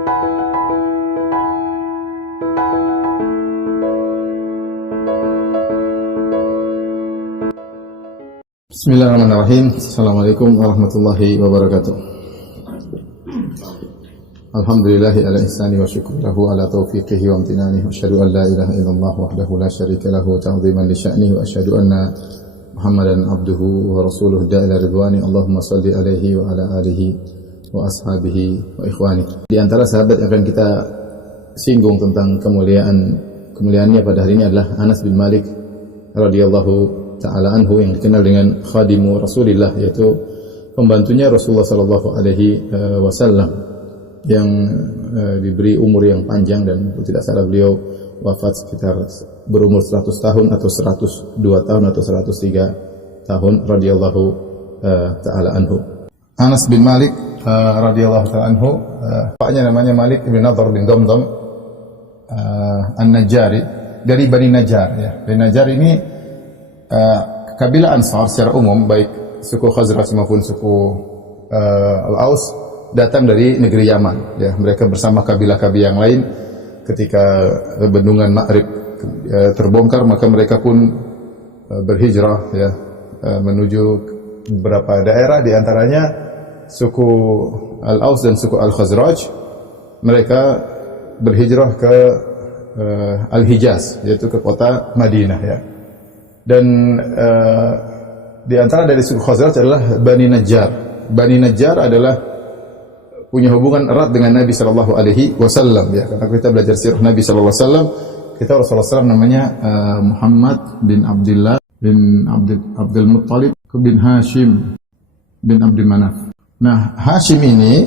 Bismillahirrahmanirrahim. Assalamualaikum warahmatullahi wabarakatuh. Alhamdulillahi ala ihsani wa syukrulahu ala taufiqihi wa amtinani wa asyhadu an la ilaha illallah wahdahu la syarika lahu ta'ziman li sya'nihi wa asyhadu anna Muhammadan abduhu wa rasuluhu da'ila ridwani. Allahumma salli alaihi wa ala alihi wa ashabihi wa ikhwani. Di antara sahabat yang akan kita singgung tentang kemuliaannya pada hari ini adalah Anas bin Malik radhiyallahu ta'ala anhu, yang dikenal dengan khadimu Rasulillah, yaitu pembantunya Rasulullah sallallahu alaihi wasallam, yang diberi umur yang panjang, dan tidak salah beliau wafat sekitar berumur 100 tahun atau 102 tahun atau 103 tahun radhiyallahu ta'ala anhu. Anas bin Malik radhiyallahu ta'ala anhu, bapaknya namanya Malik bin Nadhr bin Damdam An-Najjari, dari Bani Najjar ya. Bani Najjar ini kabilah Ansar secara umum, baik suku Khazraj maupun suku Al-Aus, datang dari negeri Yaman ya. Mereka bersama kabilah-kabilah yang lain ketika bendungan Ma'rib terbongkar, maka mereka pun berhijrah ya, menuju beberapa daerah, di antaranya suku Al-Aus dan suku Al-Khazraj. Mereka berhijrah ke Al-Hijaz, yaitu ke kota Madinah ya. Dan di antara dari suku Khazraj adalah Bani Najjar. Bani Najjar adalah punya hubungan erat dengan Nabi sallallahu alaihi wasallam ya. Karena kita belajar sirah Nabi sallallahu alaihi wasallam, kita Rasulullah SAW namanya Muhammad bin Abdullah bin Abdul Muttalib bin Hashim bin Abdul Manaf. Nah, Hashim ini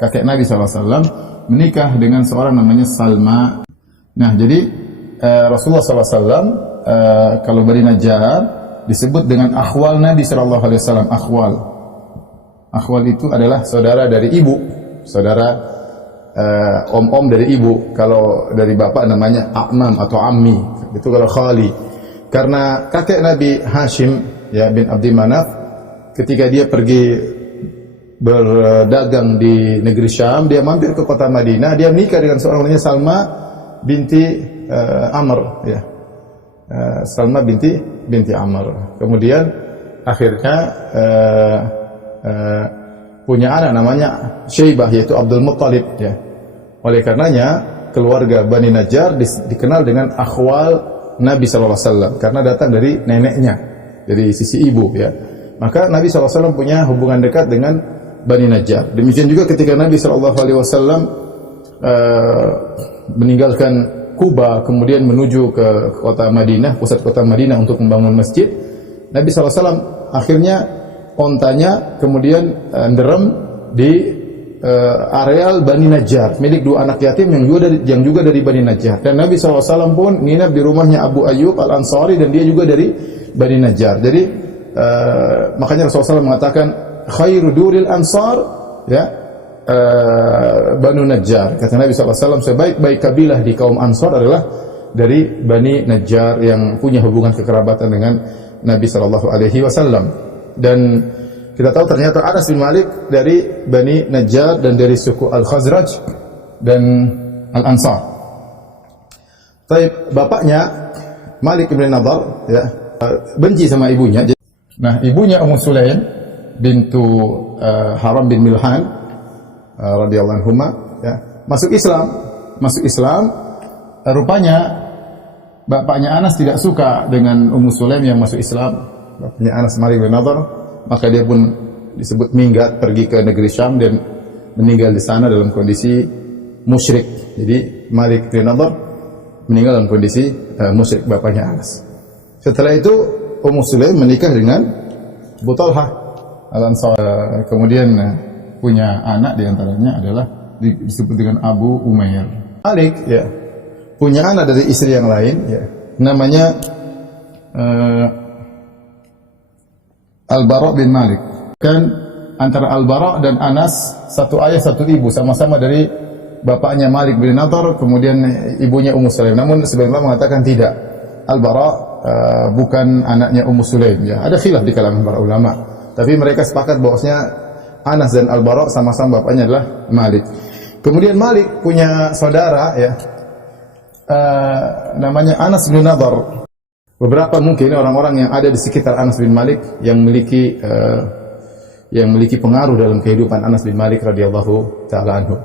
kakek Nabi sallallahu alaihi wasallam menikah dengan seorang namanya Salma. Nah, jadi Rasulullah sallallahu alaihi wasallam kalau Bani Najjar disebut dengan akhwal Nabi sallallahu alaihi wasallam. Akhwal itu adalah saudara dari ibu, saudara om-om dari ibu. Kalau dari bapak namanya a'mam atau ammi, itu kalau khali. Karena kakek Nabi Hashim ya bin Abdi Manaf, ketika dia pergi berdagang di negeri Syam, dia mampir ke kota Madinah, dia menikah dengan seorang namanya Salma binti Amr ya. Salma binti Amr. Kemudian akhirnya punya anak namanya Syaibah, yaitu Abdul Muttalib ya. Oleh karenanya keluarga Bani Najjar dikenal dengan akhwal Nabi sallallahu alaihi wasallam, karena datang dari neneknya, dari sisi ibu ya. Maka Nabi sallallahu alaihi wasallam punya hubungan dekat dengan Bani Najjar. Demikian juga ketika Nabi sallallahu alaihi wasallam meninggalkan Kuba, kemudian menuju ke kota Madinah, pusat kota Madinah untuk membangun masjid, Nabi SAW akhirnya ontanya kemudian nderem di areal Bani Najjar, milik dua anak yatim yang juga dari Bani Najjar. Dan Nabi SAW pun nginap di rumahnya Abu Ayyub Al-Ansari, dan dia juga dari Bani Najjar. Jadi makanya Rasulullah SAW mengatakan khairu duril ansar ya, Banu Najjar. Kata Nabi SAW, sebaik-baik kabilah di kaum Ansar adalah dari Bani Najjar, yang punya hubungan kekerabatan dengan Nabi SAW. Dan kita tahu ternyata Anas bin Malik dari Bani Najjar dan dari suku Al-Khazraj dan Al-Ansar. Taib, bapaknya Malik bin Nadhr ya, benci sama ibunya. Nah, ibunya Ummu Sulaim bintu Haram bin Milhan radhiyallahu anhuma ya, masuk Islam. Rupanya bapaknya Anas tidak suka dengan Ummu Sulaim yang masuk Islam, bapaknya Anas Malik bin Nadhr, maka dia pun disebut minggat, pergi ke negeri Syam dan meninggal di sana dalam kondisi musyrik. Jadi Malik bin Nadhr meninggal dalam kondisi musyrik, bapaknya Anas. Setelah itu Ummu Sulaim menikah dengan Abu Talhah Al-Ansari, kemudian punya anak, diantaranya adalah disebut dengan Abu Umair. Malik ya punya anak dari istri yang lain ya, namanya Al-Bara bin Malik. Kan antara Al-Bara dan Anas satu ayah satu ibu, sama-sama dari bapaknya Malik bin Nadhr, kemudian ibunya Ummu Sulaim. Namun sebagian ulama mengatakan tidak, Al-Bara bukan anaknya Ummu Sulaim ya. Ada khilaf di kalangan para ulama, tapi mereka sepakat bahwasanya Anas dan Al-Bara sama-sama bapaknya adalah Malik. Kemudian Malik punya saudara ya, namanya Anas bin Nadhr. Beberapa mungkin orang-orang yang ada di sekitar Anas bin Malik yang memiliki pengaruh dalam kehidupan Anas bin Malik radhiyallahu taala anhu.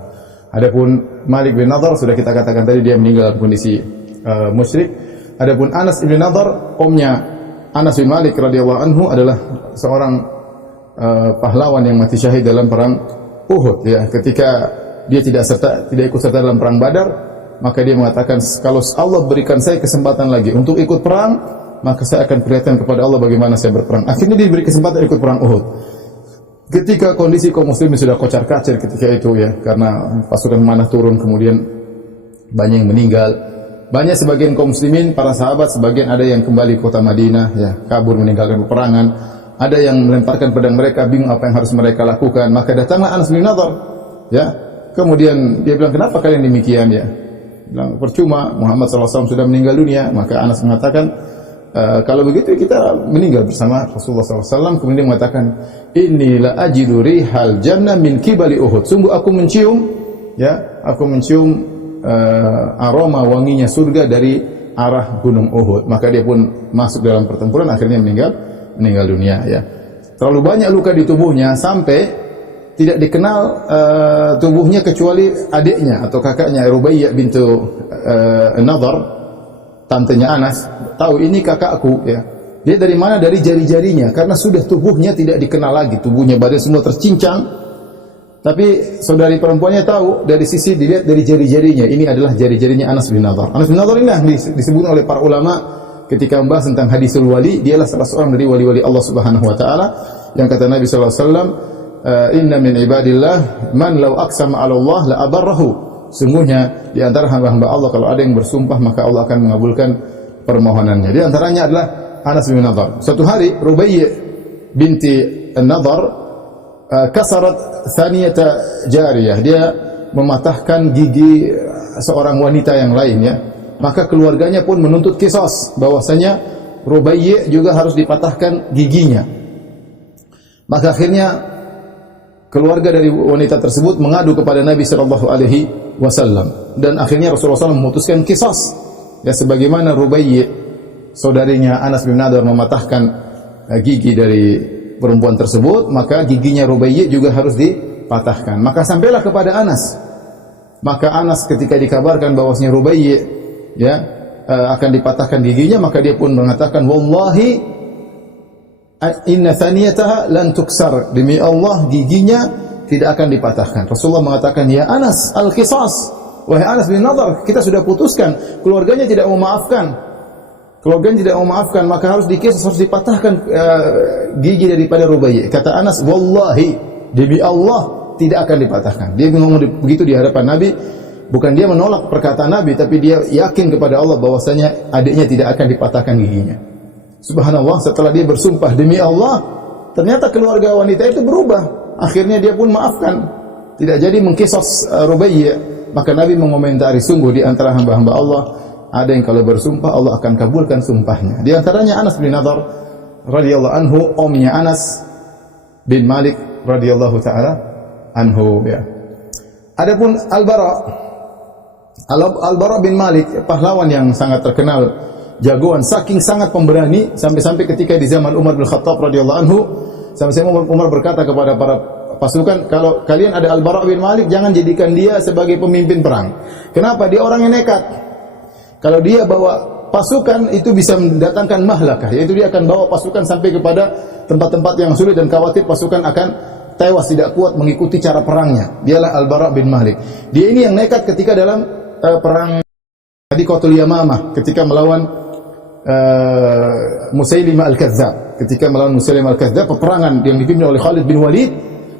Adapun Malik bin Nadhr sudah kita katakan tadi dia meninggal dalam kondisi musyrik. Adapun Anas bin Nadhr, omnya Anas bin Malik radhiyallahu anhu adalah seorang pahlawan yang mati syahid dalam perang Uhud ya. Ketika dia tidak ikut serta dalam perang Badar, maka dia mengatakan, kalau Allah berikan saya kesempatan lagi untuk ikut perang, maka saya akan perlihatkan kepada Allah bagaimana saya berperang. Akhirnya dia diberi kesempatan ikut perang Uhud. Ketika kondisi kaum muslimin sudah kocar-kacir ketika itu ya, karena pasukan manah turun, kemudian banyak yang meninggal. Banyak sebagian kaum muslimin, para sahabat, sebagian ada yang kembali ke kota Madinah ya, kabur meninggalkan peperangan. Ada yang melemparkan pedang mereka, bingung apa yang harus mereka lakukan. Maka datanglah Anas bin Nadhr ya. Kemudian dia bilang, kenapa kalian demikian ya? Bilang, percuma, Muhammad SAW sudah meninggal dunia. Maka Anas mengatakan, kalau begitu kita meninggal bersama Rasulullah SAW. Kemudian dia mengatakan, inilah ajidu rihal jannah min kibali Uhud. Sungguh aku mencium aroma wanginya surga dari arah gunung Uhud. Maka dia pun masuk dalam pertempuran, akhirnya meninggal dunia ya. Terlalu banyak luka di tubuhnya sampai tidak dikenal tubuhnya kecuali adiknya atau kakaknya Rubaiyah bintu Nadhr, tantenya Anas, tahu ini kakakku ya. Dia dari mana? Dari jari-jarinya, karena sudah tubuhnya tidak dikenal lagi, tubuhnya badan semua tercincang. Tapi saudari perempuannya tahu, dari sisi dilihat dari jari-jarinya, ini adalah jari-jarinya Anas bin Nadhr. Anas bin Nadhr ini yang disebut oleh para ulama ketika membahas tentang hadisul wali, dialah salah seorang dari wali-wali Allah Subhanahu wa taala yang kata Nabi sallallahu alaihi wasallam, inna min ibadillah man law aqsama 'ala Allah la abarrahu. Sungguhnya di antara hamba-hamba Allah kalau ada yang bersumpah maka Allah akan mengabulkan permohonannya. Di antaranya adalah Anas bin Nadhr. Suatu hari Rubaiyah binti Nadhr kasarat thaniyata jariyah. Dia mematahkan gigi seorang wanita yang lain ya. Maka keluarganya pun menuntut qisas bahwasanya Rubaiyah juga harus dipatahkan giginya. Maka akhirnya keluarga dari wanita tersebut mengadu kepada Nabi sallallahu alaihi wasallam, dan akhirnya Rasulullah SAW memutuskan qisas ya, sebagaimana Rubaiyah saudarinya Anas bin Nadhr mematahkan gigi dari perempuan tersebut, maka giginya Rubaiyah juga harus dipatahkan. Maka sampailah kepada Anas. Maka Anas ketika dikabarkan bahwasanya Rubaiyah ya akan dipatahkan giginya, maka dia pun mengatakan, wallahi inna thaniyataha lan tuksar, demi Allah giginya tidak akan dipatahkan. Rasulullah mengatakan, ya Anas, al-qisas, wahai Anas bin Nadhr, kita sudah putuskan, keluarganya tidak mau maafkan, maka harus dikisas, harus dipatahkan gigi daripada Rubaiyah. Kata Anas, wallahi, demi Allah tidak akan dipatahkan. Dia ngomong begitu di hadapan Nabi, bukan dia menolak perkataan Nabi, tapi dia yakin kepada Allah bahwasanya adiknya tidak akan dipatahkan giginya. Subhanallah, setelah dia bersumpah demi Allah, ternyata keluarga wanita itu berubah. Akhirnya dia pun maafkan, tidak jadi mengkisos Rubaiyah. Maka Nabi mengomentari, sungguh di antara hamba-hamba Allah ada yang kalau bersumpah Allah akan kabulkan sumpahnya. Di antaranya Anas bin Nadhr radhiyallahu anhu, omnya Anas bin Malik radhiyallahu taala anhu ya. Adapun Al-Bara bin Malik, pahlawan yang sangat terkenal, jagoan, saking sangat pemberani, sampai-sampai ketika di zaman Umar bin Khattab radhiyallahu anhu, sampai Umar berkata kepada para pasukan, kalau kalian ada Al-Bara bin Malik, jangan jadikan dia sebagai pemimpin perang. Kenapa? Dia orang yang nekat. Kalau dia bawa pasukan, itu bisa mendatangkan mahlakah, yaitu dia akan bawa pasukan sampai kepada tempat-tempat yang sulit dan khawatir pasukan akan tewas, tidak kuat mengikuti cara perangnya. Dialah Al-Bara bin Malik. Dia ini yang nekat ketika dalam perang di Qatul Yamamah, ketika melawan Musailimah Al-Kadzdzab. Ketika melawan Musailimah Al-Kadzdzab, peperangan yang dipimpin oleh Khalid bin Walid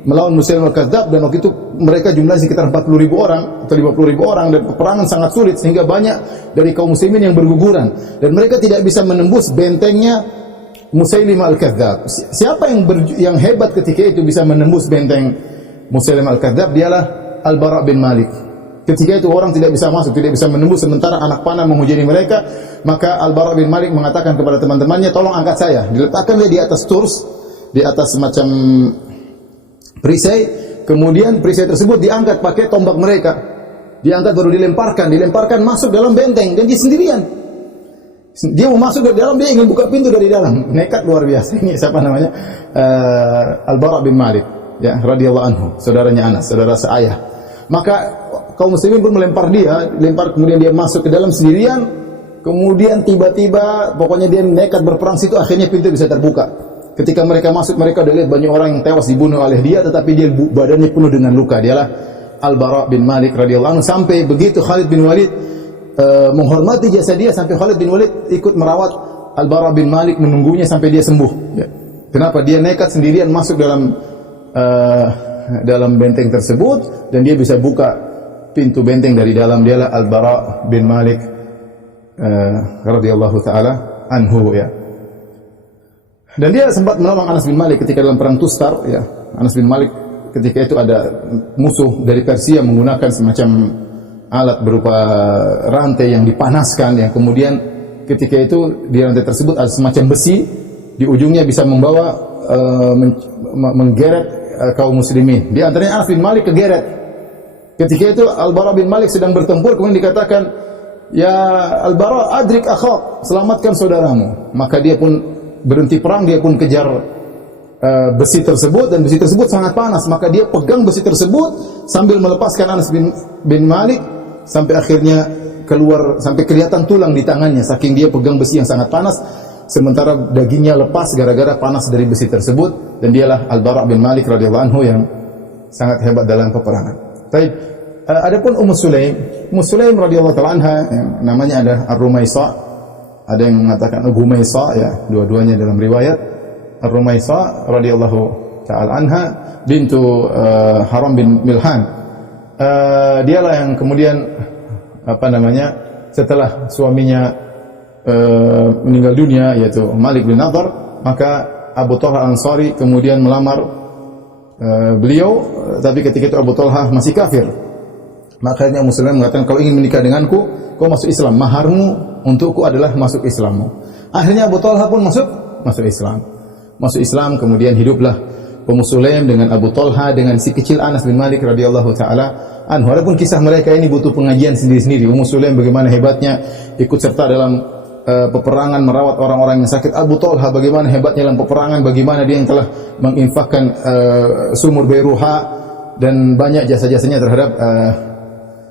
melawan Musailimah Al-Kadzdzab, dan waktu itu mereka jumlahnya sekitar 40.000 orang atau 50.000 orang, dan peperangan sangat sulit sehingga banyak dari kaum muslimin yang berguguran, dan mereka tidak bisa menembus bentengnya Musailimah Al-Kadzdzab. Siapa yang hebat ketika itu bisa menembus benteng Musailimah Al-Kadzdzab? Dialah Al-Bara bin Malik. Ketika itu orang tidak bisa masuk, tidak bisa menembus, sementara anak panah menghujani mereka. Maka Al-Bara bin Malik mengatakan kepada teman-temannya, tolong angkat saya. Diletakkan dia di atas turs, di atas semacam perisai, Kemudian perisai tersebut diangkat pakai tombak mereka. Diangkat baru dilemparkan masuk dalam benteng dan dia sendirian. Dia mau masuk dari dalam, dia ingin buka pintu dari dalam. Nekat luar biasa. Ini siapa namanya? Al-Bara' bin Malik, ya, radhiyallahu anhu, saudaranya Anas, saudara seayah. Maka kaum muslimin pun melempar dia, kemudian dia masuk ke dalam sendirian. Kemudian tiba-tiba pokoknya dia nekat berperang situ, akhirnya pintu bisa terbuka. Ketika mereka masuk, mereka udah lihat banyak orang yang tewas dibunuh oleh dia, tetapi dia badannya penuh dengan luka. Dialah Al-Bara' bin Malik radhiyallahu anhu. Sampai begitu Khalid bin Walid menghormati jasa dia, sampai Khalid bin Walid ikut merawat Al-Bara' bin Malik, menunggunya sampai dia sembuh. Ya. Kenapa? Dia nekat sendirian masuk dalam benteng tersebut dan dia bisa buka pintu benteng dari dalam. Dialah Al-Bara' bin Malik radhiyallahu taala anhu, ya. Dan dia sempat menolong Anas bin Malik ketika dalam perang Tustar, ya. Anas bin Malik ketika itu ada musuh dari Persia menggunakan semacam alat berupa rantai yang dipanaskan, yang kemudian ketika itu di rantai tersebut ada semacam besi, di ujungnya bisa membawa menggeret kaum muslimin. Di antaranya Anas bin Malik kegeret. Ketika itu Al-Bara' bin Malik sedang bertempur, kemudian dikatakan, "Ya Al-Bara', adrik akhak, selamatkan saudaramu." Maka dia pun berhenti perang, dia pun kejar besi tersebut, dan besi tersebut sangat panas. Maka dia pegang besi tersebut sambil melepaskan Anas bin Malik sampai akhirnya keluar, sampai kelihatan tulang di tangannya, saking dia pegang besi yang sangat panas, sementara dagingnya lepas gara-gara panas dari besi tersebut. Dan dialah Al-Bara' bin Malik radhiyallahu anhu yang sangat hebat dalam peperangan. Baik, adapun Ummu Sulaim radhiyallahu taala anha, yang namanya ada Ar-Rumaisa, ada yang mengatakan Humaisa, ya, dua-duanya dalam riwayat. Ar-Rumaisa radhiyallahu taala anha bintu Haram bin Milhan. Dialah yang kemudian setelah suaminya meninggal dunia, yaitu Malik bin Nadhr, maka Abu Talha Ansari kemudian melamar beliau, tapi ketika itu Abu Talha masih kafir. Maka akhirnya Muslim mengatakan, "Kalau ingin menikah denganku, kau masuk Islam. Maharmu untukku adalah masuk Islammu." Akhirnya Abu Talha pun masuk Islam. Masuk Islam, kemudian hiduplah Ummu Sulaim dengan Abu Talha dengan si kecil Anas bin Malik radhiyallahu taala anhu. Walaupun kisah mereka ini butuh pengajian sendiri-sendiri. Ummu Sulaim bagaimana hebatnya ikut serta dalam peperangan, merawat orang-orang yang sakit. Abu Talha bagaimana hebatnya dalam peperangan, bagaimana dia yang telah menginfakkan sumur Bairuha dan banyak jasa-jasanya terhadap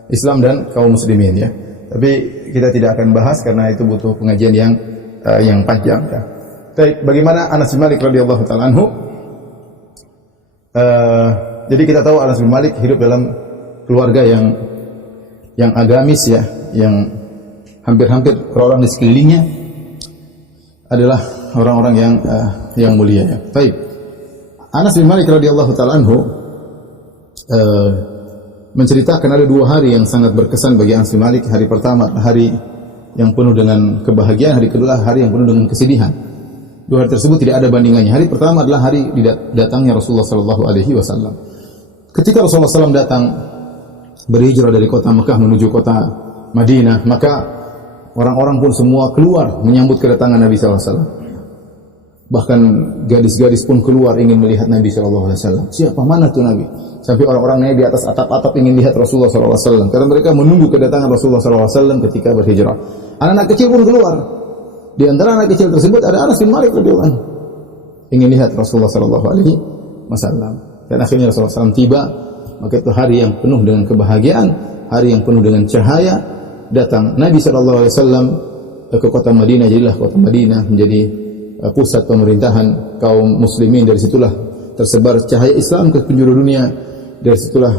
Islam dan kaum muslimin, ya. Tapi kita tidak akan bahas karena itu butuh pengajian yang panjang, ya. Baik, bagaimana Anas bin Malik radhiyallahu taala anhu? Jadi kita tahu Anas bin Malik hidup dalam keluarga yang agamis, ya, yang hampir-hampir orang-orang di sekelilingnya adalah orang-orang yang mulia, ya. Baik. Anas bin Malik radhiyallahu taala anhu menceritakan ada dua hari yang sangat berkesan bagi Anas bin Malik. Hari pertama hari yang penuh dengan kebahagiaan, hari kedua hari yang penuh dengan kesedihan. Dua hari tersebut tidak ada bandingannya. Hari pertama adalah hari datangnya Rasulullah sallallahu alaihi wasallam. Ketika Rasulullah SAW datang berhijrah dari kota Mekah menuju kota Madinah, maka orang-orang pun semua keluar menyambut kedatangan Nabi sallallahu alaihi wasallam. Bahkan gadis-gadis pun keluar ingin melihat Nabi sallallahu alaihi wasallam. Siapa, mana tuh Nabi? Sampai orang-orang naik di atas atap-atap ingin lihat Rasulullah sallallahu alaihi wasallam karena mereka menunggu kedatangan Rasulullah sallallahu alaihi wasallam ketika berhijrah. Anak-anak kecil pun keluar. Di antara anak kecil tersebut ada Anas bin Malik radhiyallahu anhu. Ingin lihat Rasulullah sallallahu alaihi wasallam. Dan akhirnya Rasulullah SAW tiba, maka itu hari yang penuh dengan kebahagiaan, hari yang penuh dengan cahaya. Datang Nabi sallallahu alaihi wasallam ke kota Madinah, jadilah kota Madinah menjadi pusat pemerintahan kaum muslimin. Dari situlah tersebar cahaya Islam ke penjuru dunia. Dari situlah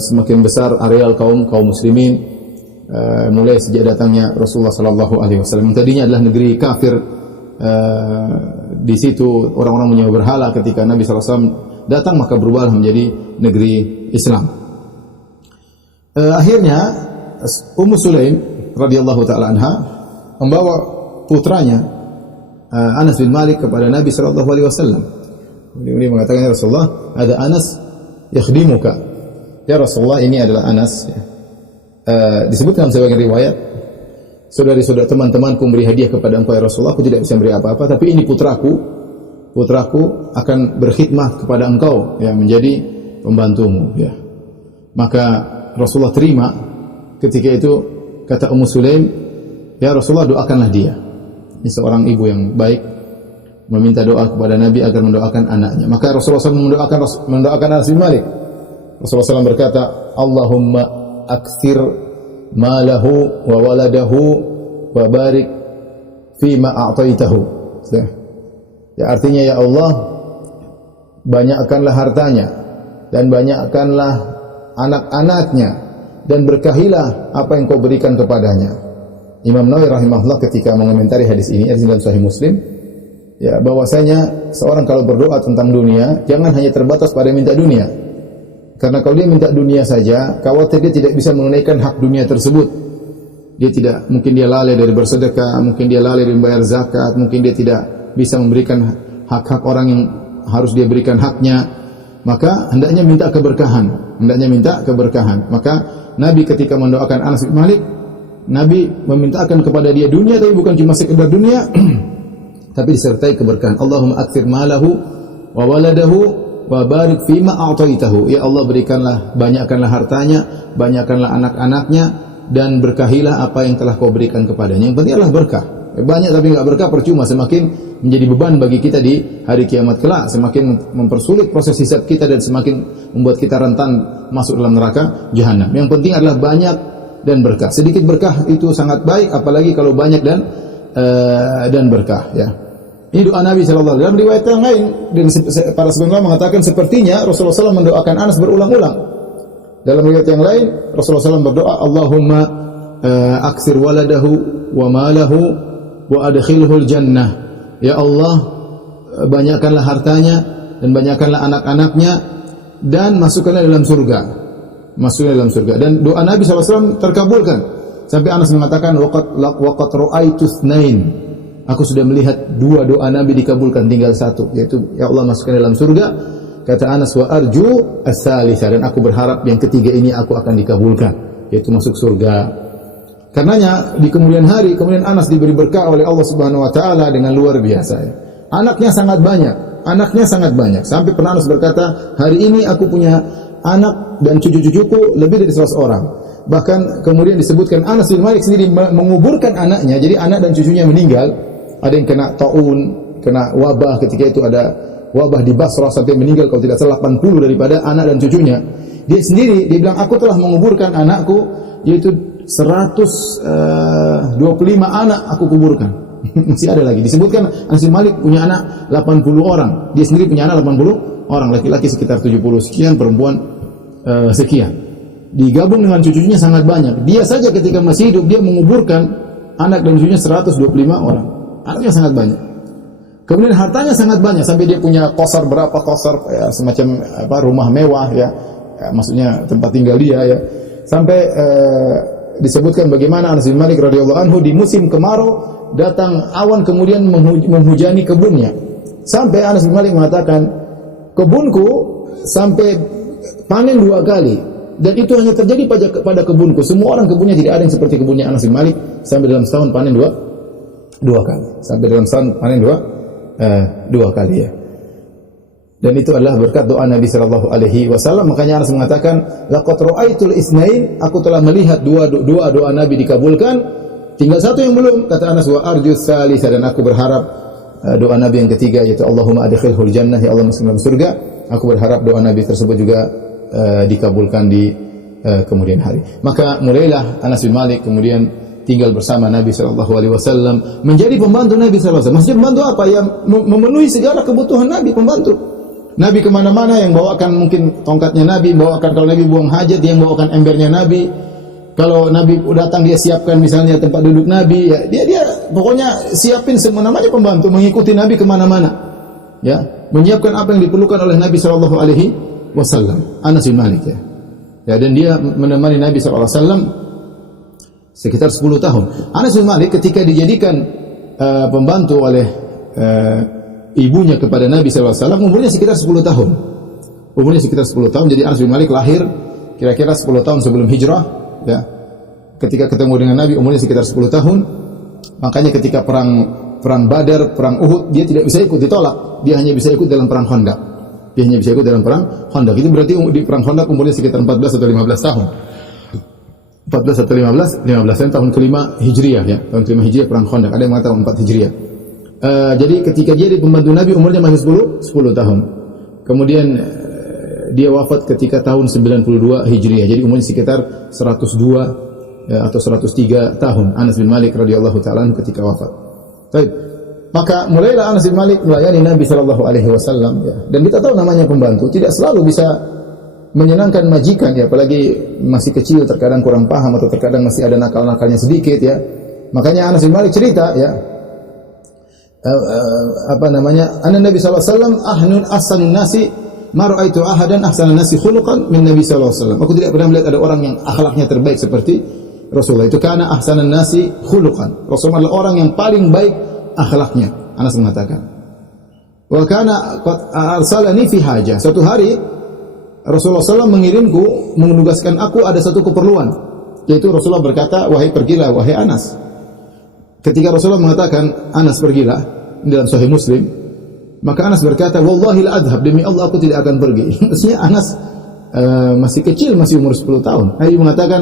semakin besar areal kaum muslimin, mulai sejak datangnya Rasulullah sallallahu alaihi wasallam. Tadinya adalah negeri kafir, di situ orang-orang menyembah berhala. Ketika Nabi sallallahu alaihi wasallam datang, maka berubah menjadi negeri Islam. Akhirnya Ummu Sulaim radhiyallahu taala anha membawa putranya Anas bin Malik kepada Nabi sallallahu alaihi wasallam. Dia mengatakan, "Ya Rasulullah, ada Anas yakhdimuka." Ya Rasulullah, ini adalah Anas, ya. Disebutkan sebagai riwayat, saudari-saudara teman-temanku memberi hadiah kepada engkau ya Rasulullah, aku tidak bisa memberi apa-apa, tapi ini putraku akan berkhidmah kepada engkau, ya, menjadi pembantumu, ya. Maka Rasulullah terima. Ketika itu kata Ummu Sulaim, ya Rasulullah, doakanlah dia. Ini seorang ibu yang baik, meminta doa kepada Nabi agar mendoakan anaknya. Maka Rasulullah SAW mendoakan Anas bin Malik. Rasulullah SAW berkata, Allahumma akthir malahu wa waladahu wa barik fima a'taitahu. Ya, artinya, ya Allah, banyakkanlah hartanya dan banyakkanlah anak-anaknya dan berkahilah apa yang kau berikan kepadanya. Imam Nawawi rahimahullah ketika mengomentari hadis ini, hadis dalam Sahih Muslim, ya, bahwasanya seorang kalau berdoa tentang dunia jangan hanya terbatas pada minta dunia. Karena kalau dia minta dunia saja, khawatir dia tidak bisa menunaikan hak dunia tersebut. Dia tidak, mungkin dia lalai dari bersedekah, mungkin dia lalai dari membayar zakat, mungkin dia tidak bisa memberikan hak-hak orang yang harus dia berikan haknya. Maka hendaknya minta keberkahan, Maka Nabi ketika mendoakan Anas bin Malik, Nabi memintakan kepada dia dunia, tapi bukan cuma sekedar dunia, tapi disertai keberkahan. Allahumma akthir malahu wa waladahu wa barik fima a'taitahu. Ya Allah, berikanlah, banyakkanlah hartanya, banyakkanlah anak-anaknya, dan berkahilah apa yang telah kau berikan kepadanya. Yang penting adalah berkah. Banyak tapi enggak berkah percuma, semakin menjadi beban bagi kita di hari kiamat kelak, semakin mempersulit proses hisab kita dan semakin membuat kita rentan masuk dalam neraka jahanam. Yang penting adalah banyak dan berkah. Sedikit berkah itu sangat baik, apalagi kalau banyak dan berkah, ya. Ini doa Nabi sallallahu alaihi wasallam. Dalam riwayat yang lain, dan para sahabat mengatakan sepertinya Rasulullah SAW mendoakan Anas berulang-ulang. Dalam riwayat yang lain, Rasulullah SAW berdoa, Allahumma aktsir waladahu wa malahu wa adkhilhul jannah. Ya Allah, banyakkanlah hartanya dan banyakkanlah anak-anaknya dan masukkanlah dalam surga. Dan doa Nabi SAW terkabulkan. Sampai Anas mengatakan, waqad ra'aitu tsnain. Aku sudah melihat dua doa Nabi dikabulkan, tinggal satu, yaitu ya Allah, masukkan dalam surga. Kata Anas, wa arju as-salisa, dan aku berharap yang ketiga ini aku akan dikabulkan, yaitu masuk surga. Karenanya di kemudian hari, kemudian Anas diberi berkah oleh Allah Subhanahu wa taala dengan luar biasa, ya. Anaknya sangat banyak. Sampai pernah Anas berkata, hari ini aku punya anak dan cucu-cucuku lebih dari 100 orang. Bahkan kemudian disebutkan Anas bin Malik sendiri menguburkan anaknya. Jadi anak dan cucunya meninggal. Ada yang kena taun, kena wabah, ketika itu ada wabah di Basrah sampai meninggal kalau tidak salah 80 daripada anak dan cucunya. Dia sendiri, dia bilang, aku telah menguburkan anakku, yaitu 125 anak aku kuburkan. Masih ada lagi. Disebutkan Anas bin Malik punya anak 80 orang. Dia sendiri punya anak 80 orang, laki-laki sekitar 70 sekian, perempuan sekian. Digabung dengan cucunya sangat banyak. Dia saja ketika masih hidup dia menguburkan anak dan cucunya 125 orang. Anaknya sangat banyak. Kemudian hartanya sangat banyak sampai dia punya kosar, berapa kosar, ya, semacam rumah mewah, ya, maksudnya tempat tinggal dia, ya. Sampai disebutkan bagaimana Anas bin Malik radhiyallahu anhu di musim kemarau datang awan kemudian menghujani kebunnya. Sampai Anas bin Malik mengatakan, kebunku sampai panen 2 kali, dan itu hanya terjadi pada kebunku. Semua orang kebunnya tidak ada yang seperti kebunnya Anas bin Malik, sampai dalam setahun panen dua kali. Sampai dalam setahun panen dua kali, ya. Dan itu adalah berkat doa Nabi sallallahu alaihi wasallam. Makanya Anas mengatakan, laqad ra'aitul isnain, aku telah melihat dua doa Nabi dikabulkan, tinggal satu yang belum. Kata Anas, wa arjus salisa, dan aku berharap doa Nabi yang ketiga, yaitu Allahumma adkhilhul jannah, ya Allah, masukkan dalam surga. Aku berharap doa Nabi tersebut juga dikabulkan di kemudian hari. Maka mulailah Anas bin Malik kemudian tinggal bersama Nabi sallallahu alaihi wasallam, menjadi pembantu Nabi sallallahu alaihi wasallam. Maksudnya pembantu apa? Ya, memenuhi segala kebutuhan Nabi, pembantu. Nabi kemana-mana yang bawakan mungkin tongkatnya Nabi, bawakan kalau Nabi buang hajat, dia yang bawakan embernya Nabi. Kalau Nabi datang dia siapkan misalnya tempat duduk Nabi, ya, dia pokoknya siapin semua, namanya pembantu, mengikuti Nabi kemana-mana, ya, menyiapkan apa yang diperlukan oleh Nabi sallallahu alaihi wasallam. Anas bin Malik, ya. Ya, dan dia menemani Nabi sallallahu alaihi wasallam sekitar 10 tahun. Anas bin Malik ketika dijadikan pembantu oleh ibunya kepada Nabi SAW, umurnya sekitar 10 tahun. Jadi Anas bin Malik lahir kira-kira 10 tahun sebelum hijrah, ya. Ketika ketemu dengan Nabi umurnya sekitar 10 tahun. Makanya ketika perang Badar, perang Uhud, dia tidak bisa ikut, ditolak. Dia hanya bisa ikut dalam perang Khandaq. Dia hanya bisa ikut dalam perang Khandaq. Itu berarti di perang Khandaq umurnya sekitar 14 atau 15 tahun. 14 atau 15 tahun kelima Hijriah ya. Tahun kelima Hijriah perang Khandaq. Ada yang mengatakan 4 Hijriah. Jadi ketika dia jadi pembantu Nabi umurnya masih 10 tahun. Kemudian dia wafat ketika tahun 92 Hijriah. Jadi umurnya sekitar 102 ya, atau 103 tahun Anas bin Malik radhiyallahu taala ketika wafat. Baik. Maka mulailah Anas bin Malik melayani Nabi sallallahu alaihi wasallam ya. Dan kita tahu namanya pembantu tidak selalu bisa menyenangkan majikan ya, apalagi masih kecil terkadang kurang paham atau terkadang masih ada nakal-nakalnya sedikit ya. Makanya Anas bin Malik cerita ya, Anna Nabi sallallahu alaihi wasallam ahnun ahsanun nasi ma ra'aitu ahadan ahsanan nasi khuluqan min Nabi sallallahu alaihi wasallam. Aku tidak pernah melihat ada orang yang akhlaknya terbaik seperti Rasulullah. Itu karena ahsanan nasi khuluqan. Rasulullah adalah orang yang paling baik akhlaknya. Anas mengatakan. Wa kana qad arsalani fi hajah. Suatu hari Rasulullah SAW mengirimku, menugaskan aku ada satu keperluan. Yaitu Rasulullah berkata, wahai pergilah, wahai Anas. Ketika Rasulullah mengatakan, Anas pergilah, dalam Sahih Muslim, maka Anas berkata, wallahi la adhab, demi Allah aku tidak akan pergi. Maksudnya Anas masih kecil, masih umur 10 tahun. Nabi mengatakan,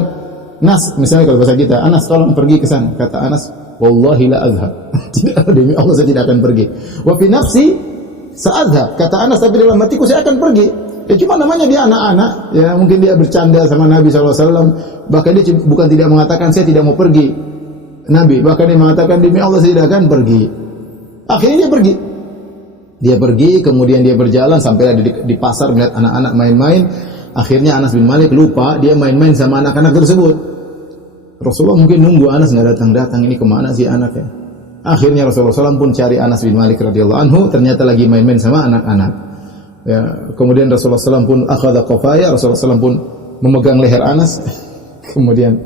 Nas, misalnya kalau bahasa kita, Anas tolong pergi ke sana. Kata Anas, wallahi la adhab. Tidak, demi Allah saya tidak akan pergi. Wa fi nafsi sa'adhab. Kata Anas, tapi dalam hatiku saya akan pergi. Ya cuma namanya dia anak-anak, ya mungkin dia bercanda sama Nabi SAW. Bahkan dia bukan tidak mengatakan saya tidak mau pergi. Nabi bahkan dia mengatakan demi Allah saya tidak akan pergi. Akhirnya dia pergi. Dia pergi, kemudian dia berjalan sampai di pasar melihat anak-anak main-main. Akhirnya Anas bin Malik lupa dia main-main sama anak-anak tersebut. Rasulullah mungkin nunggu Anas nggak datang-datang, ini kemana sih anaknya? Akhirnya Rasulullah SAW pun cari Anas bin Malik radhiyallahu anhu, ternyata lagi main-main sama anak-anak. Ya, kemudian Rasulullah SAW pun akhadha qafaya, Rasulullah SAW pun memegang leher Anas. Kemudian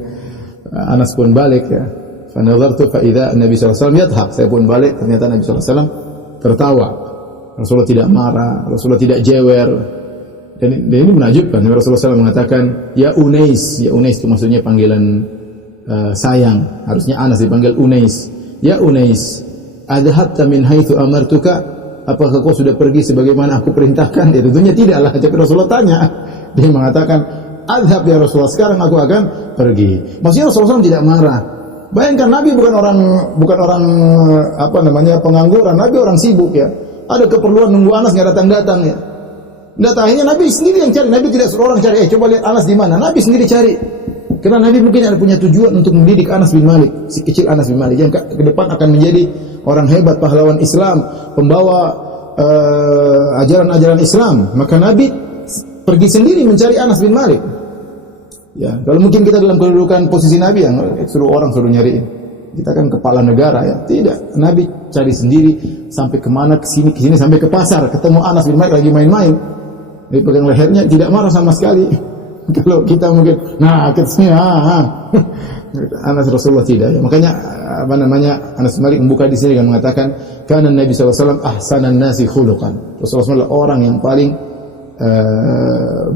Anas pun balik ya. Fa nazartu fa idza Nabi sallallahu alaihi wasallam yadhhak. Saya pun balik, ternyata Nabi sallallahu alaihi wasallam tertawa. Rasulullah tidak marah, Rasulullah tidak jewer. Dan ini menakjubkan. Rasulullah SAW mengatakan, ya Unais. Ya Unais itu maksudnya panggilan sayang. Harusnya Anas dipanggil Unais. Ya Unais, adhahabta min haitsu amartuka? Apakah kau sudah pergi sebagaimana aku perintahkan? Ya tentunya tidaklah. Tapi Rasulullah tanya. Dia mengatakan, adhab ya Rasulullah, sekarang aku akan pergi. Maksudnya Rasulullah SAW tidak marah. Bayangkan Nabi bukan orang pengangguran. Nabi orang sibuk ya. Ada keperluan nunggu Anas nggak datang-datang ya. Akhirnya Nabi sendiri yang cari. Nabi tidak suruh orang cari. Coba lihat Anas di mana. Nabi sendiri cari. Karena Nabi mungkin ada punya tujuan untuk mendidik Anas bin Malik, si kecil Anas bin Malik yang ke depan akan menjadi orang hebat, pahlawan Islam, pembawa ajaran-ajaran Islam. Maka Nabi pergi sendiri mencari Anas bin Malik. Ya, kalau mungkin kita dalam kedudukan posisi Nabi yang suruh nyariin. Kita kan kepala negara ya. Tidak, Nabi cari sendiri sampai kemana, ke sini sampai ke pasar, ketemu Anas bin Malik lagi main-main. Dia pegang lehernya, tidak marah sama sekali. Kalau kita mungkin, Anas Rasulullah tidak. Ya. Makanya Anas bin Malik membuka di sini dengan mengatakan, karena Nabi SAW ahsanan nasi khuluqan. Rasulullah SAW orang yang paling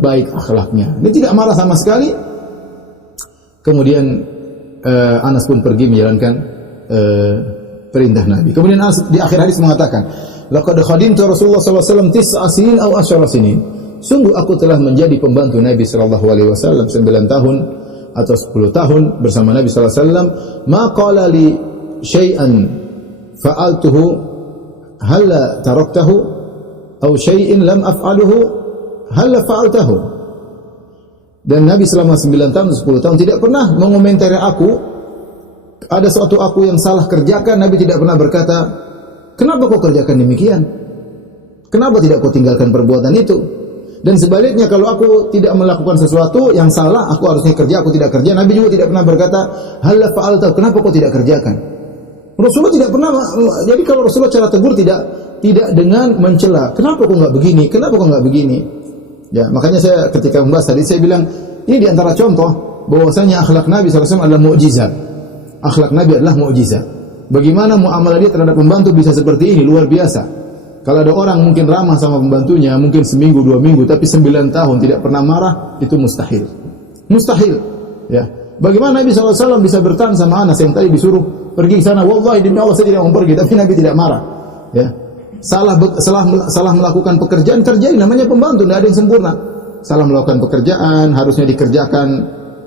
baik akhlaknya. Dia tidak marah sama sekali. Kemudian Anas pun pergi menjalankan perintah Nabi. Kemudian Anas di akhir hadis mengatakan, laqad khadimtu Rasulullah SAW 9 sinin atau 10 sinin. Sungguh aku telah menjadi pembantu Nabi sallallahu alaihi wasallam 9 tahun atau 10 tahun bersama Nabi sallallahu alaihi wasallam. Ma qala li syai'an fa'altuhu hal taraktahu aw syai'in lam af'aluhu hal fa'altahu. Dan Nabi selama 9 tahun 10 tahun tidak pernah mengomentari aku. Ada suatu aku yang salah kerjakan, Nabi tidak pernah berkata, "Kenapa kau kerjakan demikian? Kenapa tidak kau tinggalkan perbuatan itu?" Dan sebaliknya kalau aku tidak melakukan sesuatu yang salah, aku harusnya kerja, aku tidak kerja. Nabi juga tidak pernah berkata, "Hal fa'alta?" Kenapa kau tidak kerjakan? Rasulullah tidak pernah. Jadi kalau Rasulullah cara tegur tidak dengan mencela. Kenapa kau enggak begini? Kenapa kau enggak begini? Ya, makanya saya ketika membahas tadi saya bilang, ini di antara contoh bahwasanya akhlak Nabi SAW adalah mukjizat. Akhlak Nabi adalah mukjizat. Bagaimana muamalah dia terhadap pembantu bisa seperti ini, luar biasa. Kalau ada orang mungkin ramah sama pembantunya, mungkin seminggu, 2 minggu, tapi 9 tahun tidak pernah marah, itu mustahil. Mustahil. Ya. Bagaimana Nabi SAW bisa bertahan sama Anas yang tadi disuruh pergi ke sana? Wallahi demi Allah saya tidak mau pergi, tapi Nabi tidak marah. Ya. salah melakukan pekerjaan, kerjain, namanya pembantu, tidak ada yang sempurna. Salah melakukan pekerjaan, harusnya dikerjakan,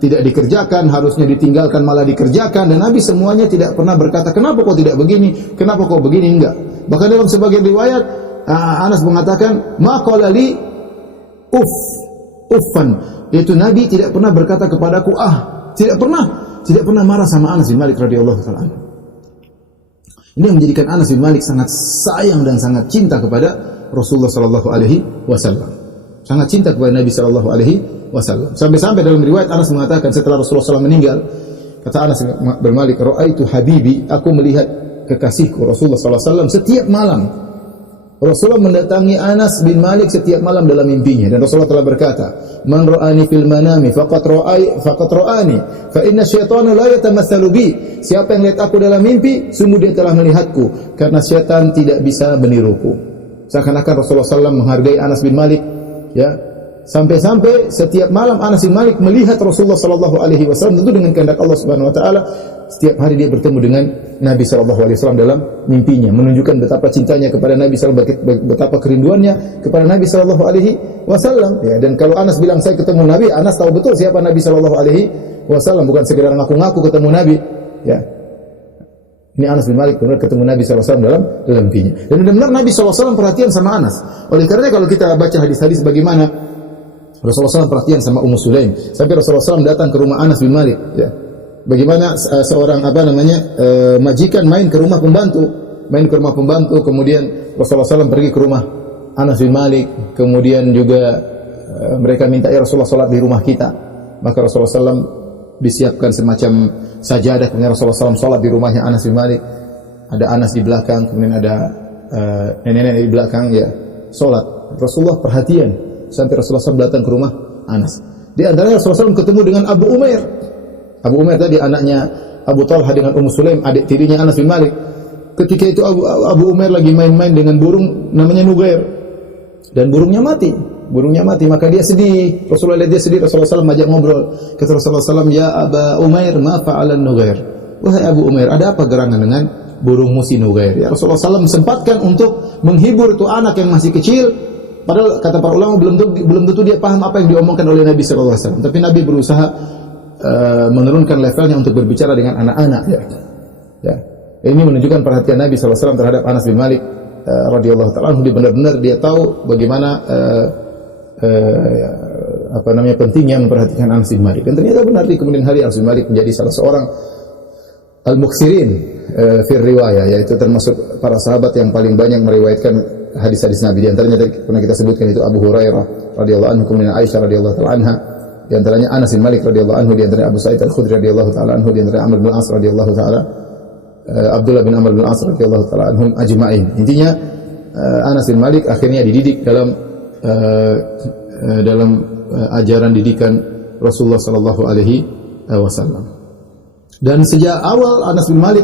tidak dikerjakan, harusnya ditinggalkan malah dikerjakan, dan Nabi semuanya tidak pernah berkata, kenapa kau tidak begini, kenapa kau begini, enggak. Bahkan dalam sebagian riwayat Anas mengatakan, ma qala li uffan, yaitu Nabi tidak pernah berkata kepadaku tidak pernah marah sama Anas bin Malik radhiyallahu taala anhu. Ini yang menjadikan Anas bin Malik sangat sayang dan sangat cinta kepada Rasulullah sallallahu alaihi wasallam. Sangat cinta kepada Nabi sallallahu alaihi wasallam. Sampai-sampai dalam riwayat Anas mengatakan setelah Rasulullah SAW meninggal, kata Anas bin Malik, "Ra'aitu habibi, aku melihat kekasihku Rasulullah SAW setiap malam." Rasulullah mendatangi Anas bin Malik setiap malam dalam mimpinya, dan Rasulullah telah berkata, "Man ra'ani fil manami faqad ra'ani, fa inna syaitana la yatamatsalu bi." Siapa yang lihat aku dalam mimpi, sungguh dia telah melihatku, karena syaitan tidak bisa meniruku. Seakan-akan Rasulullah SAW menghargai Anas bin Malik, ya. Sampai-sampai setiap malam Anas bin Malik melihat Rasulullah sallallahu alaihi wasallam, tentu dengan kehendak Allah Subhanahu wa taala. Setiap hari dia bertemu dengan Nabi sallallahu alaihi wasallam dalam mimpinya, menunjukkan betapa cintanya kepada Nabi sallallahu alaihi wasallam, betapa kerinduannya kepada Nabi sallallahu alaihi wasallam. Ya, dan kalau Anas bilang saya ketemu Nabi, Anas tahu betul siapa Nabi sallallahu alaihi wasallam, bukan sekedar ngaku-ngaku ketemu Nabi, ya. Ini Anas bin Malik benar ketemu Nabi SAW dalam mimpinya. Dan benar-benar Nabi SAW perhatian sama Anas. Oleh karena kalau kita baca hadis-hadis bagaimana Rasulullah SAW perhatian sama Ummu Sulaim, sampai Rasulullah SAW datang ke rumah Anas bin Malik, ya. Bagaimana seorang majikan main ke rumah pembantu, kemudian Rasulullah SAW pergi ke rumah Anas bin Malik, kemudian juga mereka minta, ya Rasulullah salat di rumah kita. Maka Rasulullah SAW disiapkan semacam sajadah, kemudian Rasulullah SAW salat di rumahnya Anas bin Malik. Ada Anas di belakang, kemudian ada nenek-nenek di belakang, ya, salat. Rasulullah perhatian sampai Rasulullah SAW datang ke rumah Anas. Di antaranya Rasulullah SAW ketemu dengan Abu Umair. Abu Umair tadi anaknya Abu Talha dengan Ummu Sulaim, adik tirinya Anas bin Malik. Ketika itu Abu Umair lagi main-main dengan burung namanya Nugair, dan burungnya mati, maka dia sedih. Rasulullah lihat dia sedih, Rasulullah SAW ajak ngobrol. Kata Rasulullah SAW, "Ya Aba Umair, ma fa'alan Nugair?" Wahai Abu Umair, ada apa gerangan dengan burungmu si Nugair? Ya, Rasulullah SAW sempatkan untuk menghibur itu anak yang masih kecil. Padahal kata para ulama belum tentu dia paham apa yang diomongkan oleh Nabi SAW. Tapi Nabi berusaha menurunkan levelnya untuk berbicara dengan anak-anak. Ya. Ini menunjukkan perhatian Nabi SAW terhadap Anas bin Malik radhiyallahu taala anhu. Dia benar-benar dia tahu bagaimana pentingnya memperhatikan Anas bin Malik. Dan ternyata benar di kemudian hari Anas bin Malik menjadi salah seorang al-muksirin fi riwayah, yaitu termasuk para sahabat yang paling banyak meriwayatkan hadis-hadis Nabi. Di antaranya pernah kita sebutkan itu Abu Hurairah radhiyallahu anhu, kemudian Aisyah radhiyallahu taala anha, di antaranya Anas bin Malik radhiyallahu anhu, di antaranya Abu Sa'id Al-Khudri radhiyallahu taala anhu, di antaranya Amr bin As radhiyallahu taala Abdullah bin Amr bin As radhiyallahu taala anhum ajma'in. Intinya Anas bin Malik akhirnya dididik dalam ajaran didikan Rasulullah sallallahu alaihi wasallam. Dan sejak awal Anas bin Malik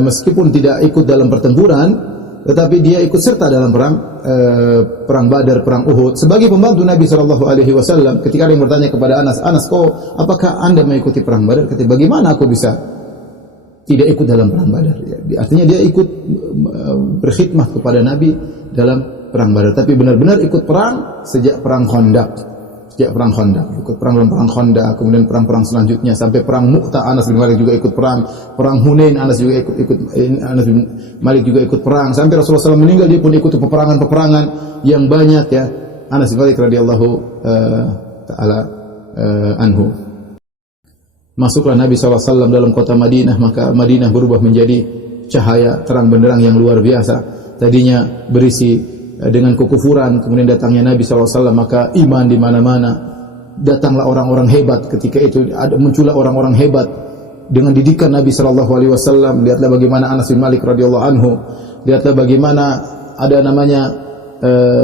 meskipun tidak ikut dalam pertempuran, tetapi dia ikut serta dalam perang Badar, perang Uhud sebagai pembantu Nabi sallallahu alaihi wasallam. Ketika ada yang bertanya kepada Anas, apakah Anda mengikuti perang Badar? Kata, bagaimana aku bisa tidak ikut dalam perang Badar? Ya, artinya dia ikut berkhidmat kepada Nabi dalam perang Badar, tapi benar-benar ikut perang sejak perang Khandaq. Ikut perang dalam perang Khandaq, kemudian perang-perang selanjutnya sampai perang Mu'tah. Anas bin Malik juga ikut perang Hunain. Anas bin Malik juga ikut perang sampai Rasulullah SAW meninggal. Dia pun ikut peperangan yang banyak, ya. Anas bin Malik radhiyallahu taala anhu. Masuklah Nabi SAW dalam kota Madinah, maka Madinah berubah menjadi cahaya terang benderang yang luar biasa. Tadinya berisi dengan kekufuran, kemudian datangnya Nabi SAW, maka iman di mana-mana. Datanglah orang-orang hebat ketika itu, muncullah orang-orang hebat dengan didikan Nabi SAW. Lihatlah bagaimana Anas bin Malik radhiyallahu anhu. Lihatlah bagaimana ada namanya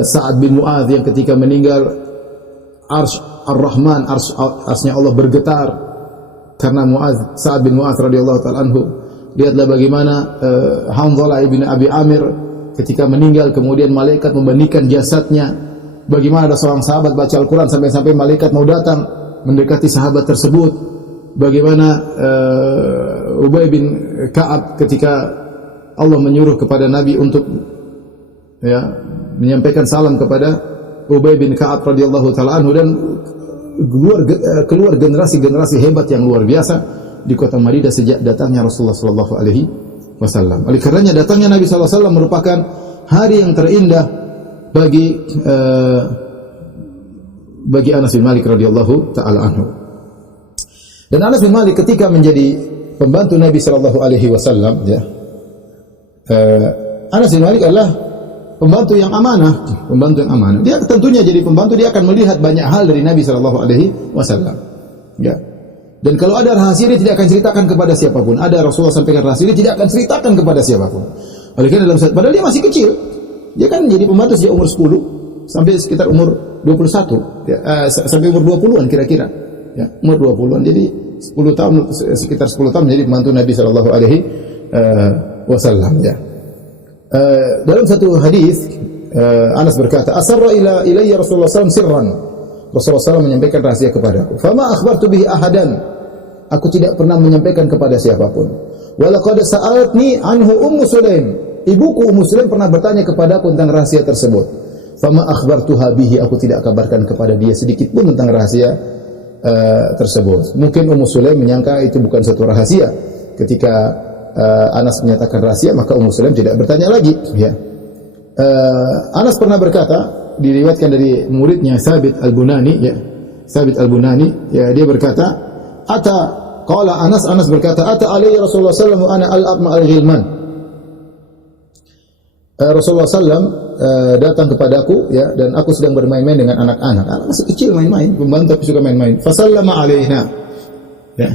Sa'ad bin Mu'adz yang ketika meninggal Arsy Ar-Rahman, arsy-nya Allah bergetar karena Sa'ad bin Mu'adz radhiyallahu ta'ala anhu. Lihatlah bagaimana Hanzalah ibn Abi Amir ketika meninggal, kemudian malaikat membandingkan jasadnya. Bagaimana ada seorang sahabat baca Al-Quran sampai-sampai malaikat mau datang mendekati sahabat tersebut. Bagaimana Ubay bin Ka'ab ketika Allah menyuruh kepada Nabi untuk ya, menyampaikan salam kepada Ubay bin Ka'ab radhiyallahu taala anhu, dan keluar generasi-generasi hebat yang luar biasa di kota Madinah sejak datangnya Rasulullah sallallahu alaihi wasallam. Oleh karenanya datangnya Nabi sallallahu alaihi wasallam merupakan hari yang terindah bagi Anas bin Malik radhiyallahu taala anhu. Dan Anas bin Malik ketika menjadi pembantu Nabi sallallahu alaihi wasallam, ya, Anas bin Malik adalah pembantu yang amanah, Dia tentunya jadi pembantu, dia akan melihat banyak hal dari Nabi sallallahu alaihi wasallam. Ya. Dan kalau ada rahasia dia tidak akan ceritakan kepada siapapun. Ada Rasulullah sampaikan rahasia, dia tidak akan ceritakan kepada siapapun. Oleh karena padahal dia masih kecil. Dia kan jadi pembantu sejak umur 10 sampai sekitar umur 21, ya, sampai umur 20-an kira-kira. Ya, umur 20-an. Jadi 10 tahun, sekitar 10 tahun menjadi pembantu Nabi sallallahu alaihi wasallam, ya. Dalam satu hadis Anas berkata, "Asarra ilayya Rasulullah sallallahu sirran." Rasulullah SAW menyampaikan rahasia kepadaku. "Fama akhbartu bihi ahadan." Aku tidak pernah menyampaikan kepada siapapun. "Wa laqad sa'alatni anhu Ummu Sulaim." Ibuku Ummu Sulaim pernah bertanya kepadaku tentang rahasia tersebut. "Fama akhbartuha bihi." Aku tidak kabarkan kepada dia sedikit pun tentang rahasia tersebut. Mungkin Ummu Sulaim menyangka itu bukan satu rahasia. Ketika Anas menyatakan rahasia, maka Ummu Sulaim tidak bertanya lagi, ya. Anas pernah berkata, diriwayatkan dari muridnya Thabit Al-Bunani, ya. Thabit Al-Bunani, ya, dia berkata, Anas berkata, "Ata alayya Rasulullah sallallahu alaihi wasallam ana al-aqma al-ghilman." Rasulullah sallam datang kepadaku, ya, dan aku sedang bermain-main dengan anak-anak. Anak masih kecil main-main, pembantu tapi suka main-main. Fa sallama alaina. Ya.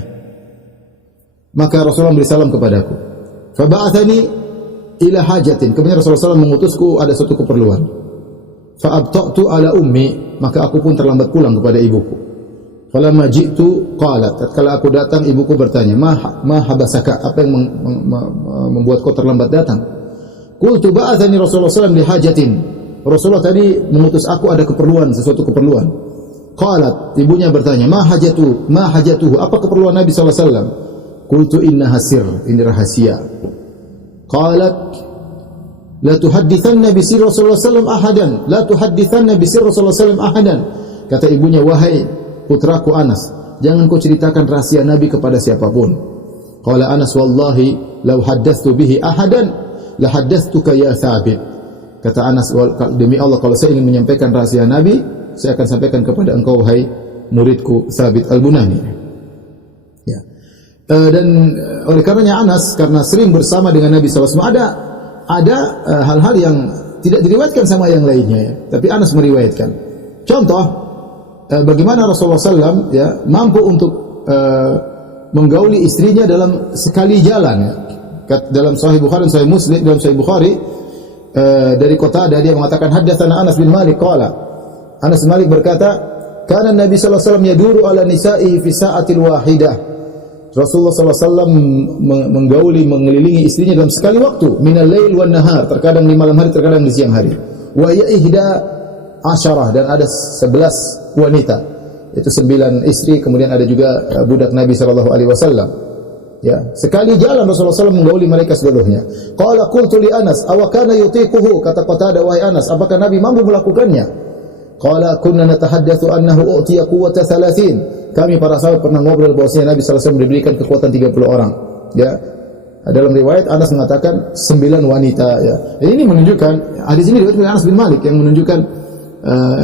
Maka Rasulullah beri salam kepadaku. Fa ba'athani ila hajatin. Kemudian Rasulullah SAW mengutusku ada suatu keperluan. Fa abta'tu ala ummi, maka aku pun terlambat pulang kepada ibuku. Falamma ji'tu qalat, tatkala aku datang ibuku bertanya, "Ma habasaka?" Apa yang membuat kau terlambat datang? Qultu ba'athani Rasulullah SAW li hajatin. Rasulullah tadi mengutus aku ada keperluan, sesuatu keperluan. Qalat, ibunya bertanya, "Ma hajatuhu?" Apa keperluan Nabi sallallahu alaihi wasallam? Qultu innaha sirr, ini rahasia. Qalat, la tuhaddithanna bi sirri Rasulullah sallallahu ahadan, la tuhaddithanna bi sirri Rasulullah sallallahu ahadan. Kata ibunya, "Wahai putraku Anas, jangan kau ceritakan rahasia Nabi kepada siapapun." Qala Anas, "Wallahi law haddathtu bihi ahadan la haddathtuka ya Thabit." Kata Anas, "Demi Allah kalau saya ingin menyampaikan rahasia Nabi, saya akan sampaikan kepada engkau wahai muridku Thabit Al-Bunani." Ya. Dan oleh karenanya Anas karena sering bersama dengan Nabi SAW, ada hal-hal yang tidak diriwayatkan sama yang lainnya, ya. Tapi Anas meriwayatkan. Contoh, bagaimana Rasulullah SAW, ya, mampu untuk menggauli istrinya dalam sekali jalan, ya. Dalam Sahih Bukhari dan Sahih Muslim, dalam Sahih Bukhari dari Qatadah dia mengatakan, "Haddatsana Anas bin Malik qala." Anas bin Malik berkata, "Kana Nabi sallallahu alaihi wasallam yaduru ala nisa'ihi fi sa'atil wahidah." Rasulullah SAW menggauli, mengelilingi istrinya dalam sekali waktu, minal lail wan nahar, terkadang di malam hari, terkadang di siang hari. Wa ya ihda asyarah, dan ada 11 wanita, itu 9 istri, kemudian ada juga budak Nabi SAW. Ya, sekali jalan Rasulullah SAW menggauli mereka seluruhnya. Qala qultu li Anas, aw kana yutiquhu? Kata Qatadah, "Wahai Anas, apakah Nabi mampu melakukannya?" Qala kunna natahaddatsu annahu u'tiya quwwata 30. Kami para sahabat pernah ngobrol bahwasanya Nabi sallallahu alaihi wasallam diberikan kekuatan 30 orang. Ya. Dalam riwayat Anas mengatakan 9 wanita, ya. Ini menunjukkan, hadis ini diriwayatkan oleh Anas bin Malik yang menunjukkan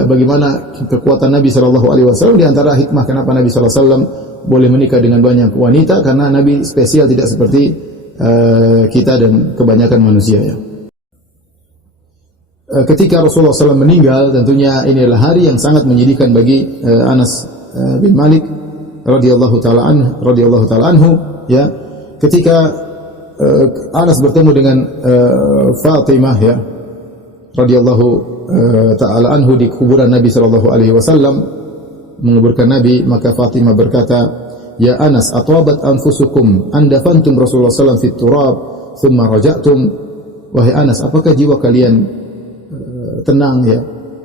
bagaimana kekuatan Nabi sallallahu alaihi wasallam. Di antara hikmah kenapa Nabi sallallahu alaihi wasallam boleh menikah dengan banyak wanita, karena Nabi spesial, tidak seperti kita dan kebanyakan manusia, ya. Ketika Rasulullah SAW meninggal, tentunya ini adalah hari yang sangat menyedihkan bagi Anas bin Malik radhiyallahu taala anhu, ya. Ketika Anas bertemu dengan Fatimah, ya, radhiyallahu taala anhu di kuburan Nabi sallallahu alaihi wasallam, menguburkan Nabi, maka Fatimah berkata, "Ya Anas, atabat anfusukum an dafantum Rasulullah sallallahu alaihi wasallam fit turab thumma raja'tum." Wahai Anas, apakah jiwa kalian tenang, ya,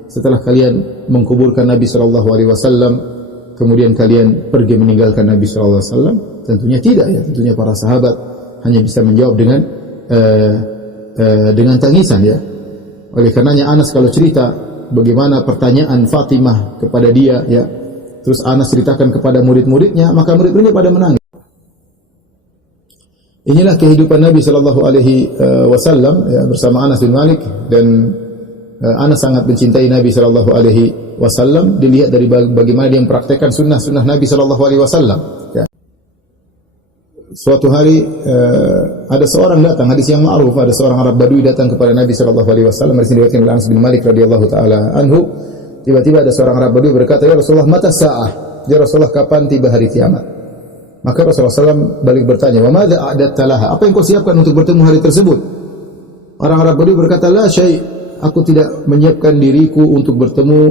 setelah kalian mengkuburkan Nabi sallallahu alaihi wasallam, kemudian kalian pergi meninggalkan Nabi sallallahu alaihi wasallam? Tentunya tidak, ya. Tentunya para sahabat hanya bisa menjawab dengan tangisan, ya. Oleh karenanya Anas kalau cerita bagaimana pertanyaan Fatimah kepada dia, ya, terus Anas ceritakan kepada murid-muridnya, maka murid-muridnya pada menangis. Inilah kehidupan Nabi Shallallahu Alaihi Wasallam ya, bersama Anas bin Malik, dan Anas sangat mencintai Nabi Shallallahu Alaihi Wasallam. Dilihat dari bagaimana dia mempraktekkan sunnah-sunnah Nabi Shallallahu Alaihi Wasallam. Ya. Suatu hari ada seorang datang, hadis yang ma'ruf, ada seorang Arab Badui datang kepada Nabi Shallallahu Alaihi Wasallam. Hadis diriwayatkan oleh Anas bin Malik radhiyallahu taala anhu. Tiba-tiba ada seorang Arab Badui berkata, "Ya Rasulullah, mata sa'ah?" Ya Rasulullah, kapan tiba hari kiamat? Maka Rasulullah SAW balik bertanya, "Wa madza a'datta laha?" Apa yang kau siapkan untuk bertemu hari tersebut? Orang Arab Badui berkata, "La syai'." Aku tidak menyiapkan diriku untuk bertemu,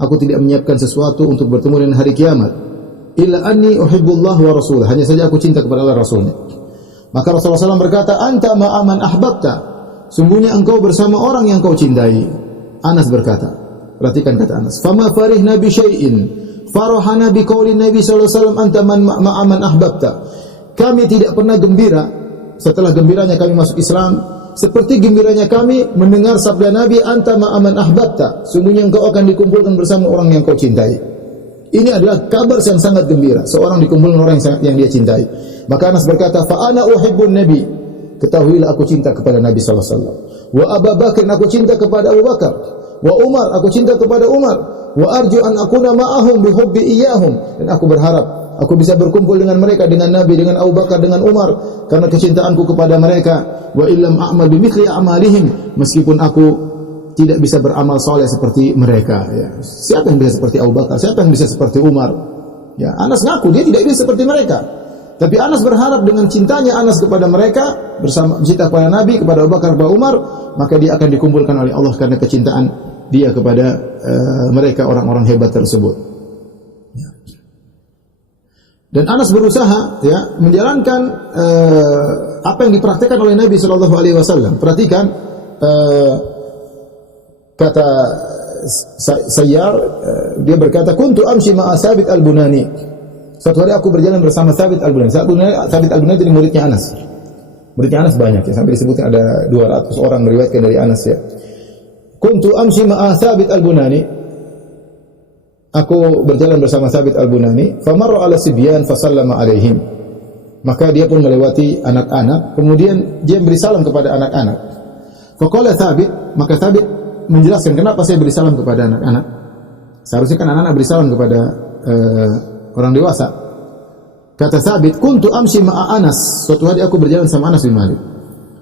aku tidak menyiapkan sesuatu untuk bertemu dengan hari kiamat. Illa anni uhibbullah wa rasulah. Hanya saja aku cinta kepada Allah Rasulnya. Maka Rasulullah SAW berkata, "Anta ma'aman ahbabta." Sungguhnya engkau bersama orang yang kau cintai. Anas berkata, perhatikan kata Anas, "Fama farihna bi syai'in farahana bi qaulin Nabi sallallahu alaihi wasallam anta ma'aman ahbabta." Kami tidak pernah gembira setelah gembiranya kami masuk Islam seperti gembiranya kami mendengar sabda Nabi, "Anta ma'aman ahbabta." Sungguhnya engkau akan dikumpulkan bersama orang yang kau cintai. Ini adalah kabar yang sangat gembira, seorang dikumpulkan orang yang dia cintai. Maka Anas berkata, "Fa ana uhibbun nabi." Ketahuilah aku cinta kepada Nabi sallallahu alaihi wasallam. "Wa Abu Bakar, aku cinta kepada Abu Bakar. Wa Umar, aku cinta kepada Umar. Wa arju an akuna ma'ahum bi hubbi iyyahum." Dan aku berharap aku bisa berkumpul dengan mereka, dengan Nabi, dengan Abu Bakar, dengan Umar, karena kecintaanku kepada mereka. Wa illam a'mal bimithli a'malihim, meskipun aku tidak bisa beramal saleh seperti mereka, ya. Siapa yang bisa seperti Abu Bakar? Siapa yang bisa seperti Umar? Ya, Anas ngaku dia tidak bisa seperti mereka. Tapi Anas berharap dengan cintanya Anas kepada mereka, bersama cinta kepada Nabi, kepada Abu Bakar, kepada Umar, maka dia akan dikumpulkan oleh Allah karena kecintaan dia kepada mereka, orang-orang hebat tersebut. Ya. Dan Anas berusaha, ya, menjalankan apa yang dipraktikkan oleh Nabi Shallallahu Alaihi Wasallam. Perhatikan kata Sayyar, dia berkata, "Kuntu amshi ma'a Thabit al-Bunani." Suatu hari aku berjalan bersama Thabit al-Bunani. Thabit al-Bunani itu muridnya Anas. Muridnya Anas banyak, ya, sampai disebutkan ada 200 orang meriwayatkan dari Anas, ya. Kuntu amshi ma'a Thabit al-Bunani. Aku berjalan bersama Thabit al-Bunani, famarra 'ala sibyan fasallama 'alaihim. Maka dia pun melewati anak-anak, kemudian dia beri salam kepada anak-anak. Faqala Thabit, maka Thabit menjelaskan kenapa saya beri salam kepada anak-anak. Seharusnya kan anak-anak beri salam kepada orang dewasa. Kata Thabit, "Kuntu amshi ma'a Anas." Suatu hari aku berjalan sama Anas bin Malik.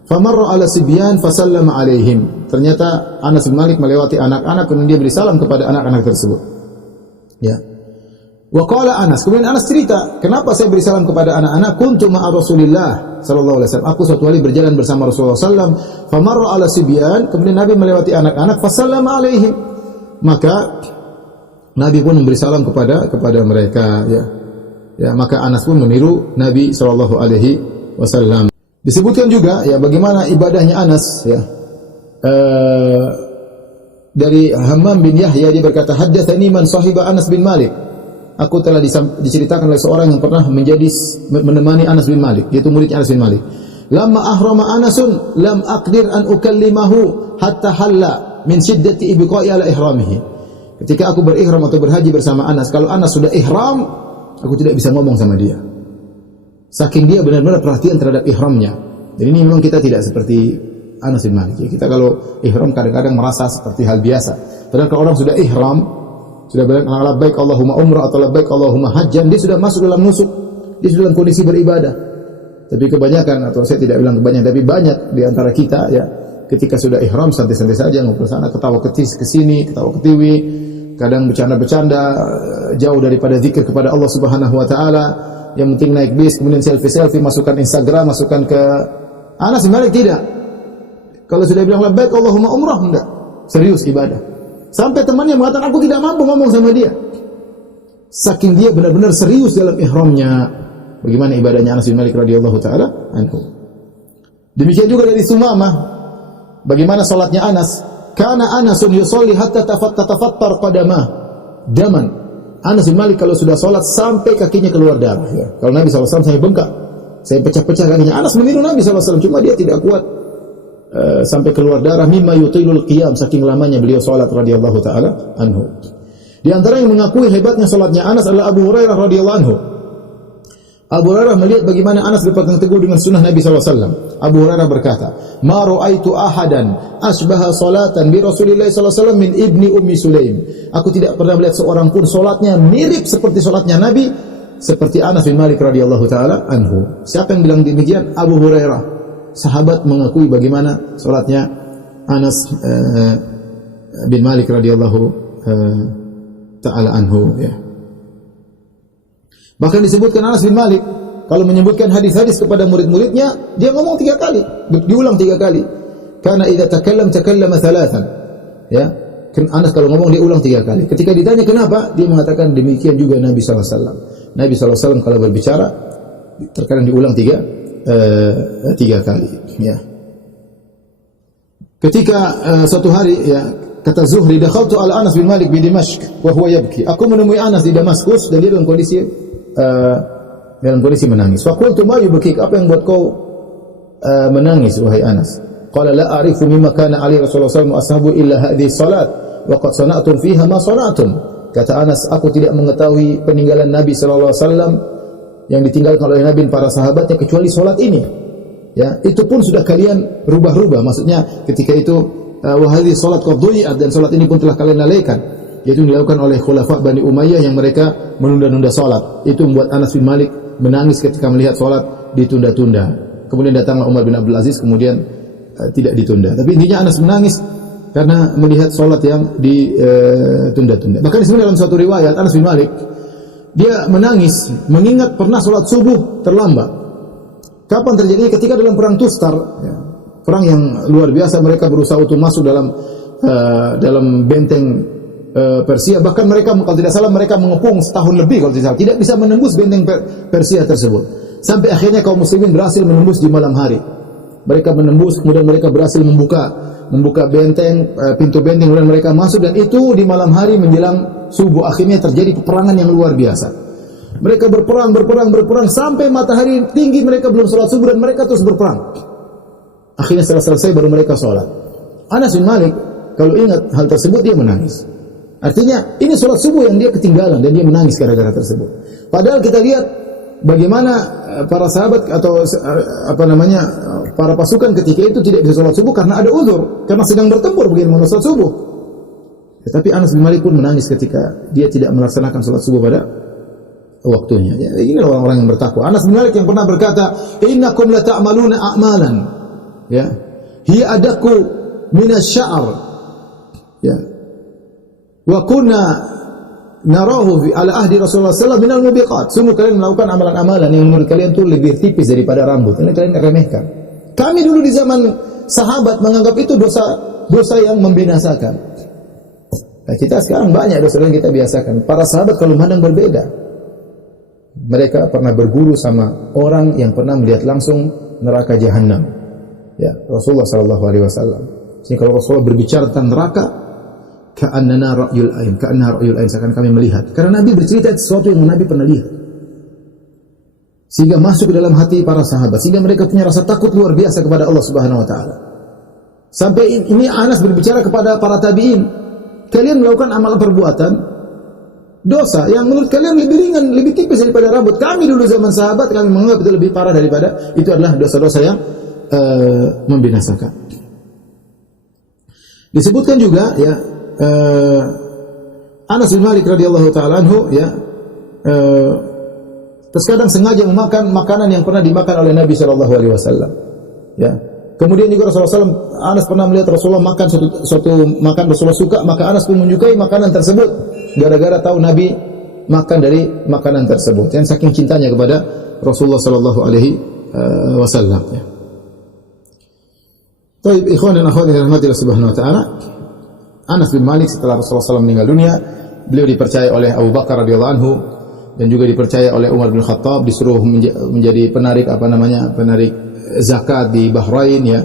Famarra 'ala sibyan fasallama 'alaihim. Ternyata Anas bin Malik melewati anak-anak, kemudian dia beri salam kepada anak-anak tersebut. Ya. Wa qala Anas, kemudian Anas cerita, kenapa saya beri salam kepada anak-anak? Kuntu ma'a Rasulillah sallallahu alaihi wasallam. Aku suatu hari berjalan bersama Rasulullah sallam, famarra 'ala sibyan, kemudian Nabi melewati anak-anak, fasallama 'alaihim. Maka Nabi pun memberi salam kepada mereka, ya. Ya, maka Anas pun meniru Nabi sallallahu alaihi wasallam. Disebutkan juga, ya, bagaimana ibadahnya Anas, ya. Dari Hammam bin Yahya, dia berkata, "Haddatsani man sahiba Anas bin Malik." Aku telah diceritakan oleh seorang yang pernah menemani Anas bin Malik, yaitu muridnya Anas bin Malik. "Lamma ahrama Anasun lam aqdir an ukallimahu hatta halla min shiddati ibqa'i ala ihramihi." Ketika aku berihram atau berhaji bersama Anas, kalau Anas sudah ihram, aku tidak bisa ngomong sama dia. Saking dia benar-benar perhatian terhadap ihramnya. Jadi ini memang kita tidak seperti Anas bin Malik. Ya, kita kalau ihram kadang-kadang merasa seperti hal biasa. Padahal kalau orang sudah ihram, sudah bilang labbaik Allahumma umrah atau labbaik Allahumma hajjan, dia sudah masuk dalam nusuk, dia sudah dalam kondisi beribadah. Tapi kebanyakan, atau saya tidak bilang kebanyakan, tapi banyak di antara kita, ya, ketika sudah ihram santai-santai saja, ngobrol sana, ketawa ketis ke sini, ketawa ketiwi, kadang bercanda-bercanda, jauh daripada zikir kepada Allah Subhanahu wa taala. Yang penting naik bis, kemudian selfie, masukkan Instagram, masukkan ke Anas bin Malik tidak. Kalau sudah bilang labbaik Allahumma umrah, enggak. Serius ibadah. Sampai temannya mengatakan, aku tidak mampu ngomong sama dia. Saking dia benar-benar serius dalam ihramnya. Bagaimana ibadahnya Anas bin Malik radhiyallahu taala anhu. Demikian juga dari Sumamah. Bagaimana salatnya Anas? Kana Anasun yusolli hatta tatafattar qadamah daman. Anas bin Malik kalau sudah salat sampai kakinya keluar darah, ya. Kalau Nabi SAW saya bengkak, saya pecah-pecah kakinya. Anas meniru Nabi SAW, cuma dia tidak kuat sampai keluar darah, mimma yutilul qiyam, saking lamanya beliau salat radhiyallahu taala anhu. Di antara yang mengakui hebatnya salatnya Anas adalah Abu Hurairah radhiyallahu anhu. Abu Hurairah melihat bagaimana Anas berpegang teguh dengan sunnah Nabi SAW. Abu Hurairah berkata, "Ma ra'aitu ahadan asbaha salatan bi Rasulillah SAW min ibni Ummi Sulaim." Aku tidak pernah melihat seorang pun salatnya mirip seperti salatnya Nabi seperti Anas bin Malik radhiyallahu taala anhu. Siapa yang bilang demikian? Abu Hurairah. Sahabat mengakui bagaimana salatnya Anas bin Malik radhiyallahu taala anhu, ya. Bahkan disebutkan Anas bin Malik kalau menyebutkan hadis-hadis kepada murid-muridnya, dia ngomong 3 kali, diulang 3 kali. Karena idza takallama thalathan. Ya. Anas kalau ngomong dia ulang 3 kali. Ketika ditanya kenapa, dia mengatakan demikian juga Nabi sallallahu alaihi wasallam. Nabi sallallahu alaihi wasallam kalau berbicara terkadang diulang 3 kali, ya. Ketika suatu hari, ya, kata Zuhri, dakhaltu ala Anas bin Malik di Dimashq wa huwa yabki. Aku menemui Anas di Damaskus dan dia dalam kondisi menangis. Faqultu ma yubkik, apa yang buat kau menangis wahai Anas? Qala la a'rifu mimma kana ali Rasulullah sallallahu alaihi wasallam illa hadhihi salat wa qad sana'tum fiha ma sana'tum. Kata Anas, aku tidak mengetahui peninggalan Nabi sallallahu alaihi wasallam yang ditinggalkan oleh Nabi dan para sahabatnya kecuali salat ini. Ya, itu pun sudah kalian rubah-rubah. Maksudnya ketika itu wa hadhihi salat qad dhuyi'at, dan salat ini pun telah kalian lalaikan. Yaitu dilakukan oleh khulafa Bani Umayyah yang mereka menunda-nunda salat. Itu membuat Anas bin Malik menangis ketika melihat salat ditunda-tunda. Kemudian datanglah Umar bin Abdul Aziz, kemudian tidak ditunda. Tapi intinya Anas menangis karena melihat salat yang ditunda-tunda. Bahkan sebenarnya dalam suatu riwayat Anas bin Malik dia menangis mengingat pernah salat subuh terlambat. Kapan terjadi? Ketika dalam perang Tustar, ya, perang yang luar biasa, mereka berusaha untuk masuk dalam benteng Persia. Bahkan mereka, kalau tidak salah, mereka mengepung setahun lebih kalau tidak salah, tidak bisa menembus benteng Persia tersebut. Sampai akhirnya kaum muslimin berhasil menembus di malam hari. Mereka menembus, kemudian mereka berhasil membuka benteng, pintu benteng, kemudian mereka masuk, dan itu di malam hari menjelang subuh. Akhirnya terjadi peperangan yang luar biasa. Mereka berperang sampai matahari tinggi, mereka belum sholat subuh dan mereka terus berperang. Akhirnya setelah selesai baru mereka sholat. Anas bin Malik kalau ingat hal tersebut dia menangis. Artinya ini sholat subuh yang dia ketinggalan dan dia menangis gara-gara tersebut. Padahal kita lihat bagaimana para sahabat atau para pasukan ketika itu tidak bisa sholat subuh karena ada uzur, karena sedang bertempur bagaimana sholat subuh. Tetapi Anas bin Malik pun menangis ketika dia tidak melaksanakan sholat subuh pada waktunya. Ya, ini orang-orang yang bertakwa. Anas bin Malik yang pernah berkata, "Innakum la ta'maluna a'malan, ya, hiya adaku minasy-sya'r." Ya. Wa kunna narahu ala ahdi Rasulullah sallallahu alaihi wasallam minal mubiqat. Sungguh kalian melakukan amalan-amalan yang menurut kalian itu lebih tipis daripada rambut. Ini kalian remehkan. Kami dulu di zaman sahabat menganggap itu dosa yang membinasakan. Nah, kita sekarang banyak dosa yang kita biasakan. Para sahabat kalau memandang berbeda. Mereka pernah berguru sama orang yang pernah melihat langsung neraka jahanam. Ya, Rasulullah sallallahu alaihi wasallam. Sehingga kalau Rasulullah berbicara tentang neraka, ka'annana ra'yul ain, seakan kami melihat. Karena Nabi bercerita sesuatu yang Nabi pernah lihat. Sehingga masuk ke dalam hati para sahabat, sehingga mereka punya rasa takut luar biasa kepada Allah Subhanahu wa taala. Sampai ini Anas berbicara kepada para tabi'in, kalian melakukan amalan perbuatan dosa yang menurut kalian lebih ringan, lebih tipis daripada rambut. Kami dulu zaman sahabat kami menganggap itu lebih parah daripada itu adalah dosa-dosa yang membinasakan. Disebutkan juga, ya, Anas bin Malik radhiyallahu taala anhu, ya, terkadang sengaja memakan makanan yang pernah dimakan oleh Nabi sallallahu alaihi wasallam. Ya. Kemudian juga Rasulullah SAW, Anas pernah melihat Rasulullah makan suatu makan Rasulullah suka, maka Anas pun menyukai makanan tersebut gara-gara tahu Nabi makan dari makanan tersebut. Yang saking cintanya kepada Rasulullah sallallahu alaihi wasallam, ya. Baik, ikhwan dan akhwat yang dirahmati Allah Subhanahu wa taala, Anas bin Malik setelah Rasulullah SAW meninggal dunia, beliau dipercaya oleh Abu Bakar radhiyallahu anhu dan juga dipercaya oleh Umar bin Khattab, disuruh menjadi penarik penarik zakat di Bahrain, ya.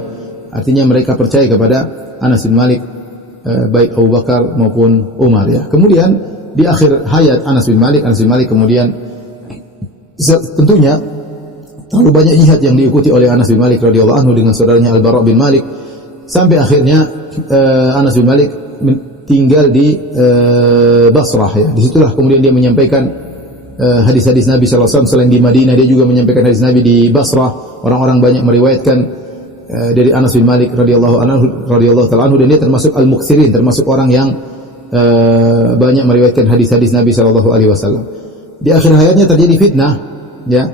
Artinya mereka percaya kepada Anas bin Malik, baik Abu Bakar maupun Umar, ya. Kemudian di akhir hayat Anas bin Malik kemudian tentunya terlalu banyak jihad yang diikuti oleh Anas bin Malik radhiyallahu anhu dengan saudaranya Al-Bara bin Malik Sampai akhirnya Anas bin Malik tinggal di Basrah ya. Disitulah kemudian dia menyampaikan hadis-hadis Nabi sallallahu alaihi wasallam. Selain di Madinah dia juga menyampaikan hadis Nabi di Basrah. Orang-orang banyak meriwayatkan dari Anas bin Malik radhiyallahu taala anhu, dan dia termasuk al-muksirin, termasuk orang yang banyak meriwayatkan hadis-hadis Nabi sallallahu alaihi wasallam. Di akhir hayatnya terjadi fitnah ya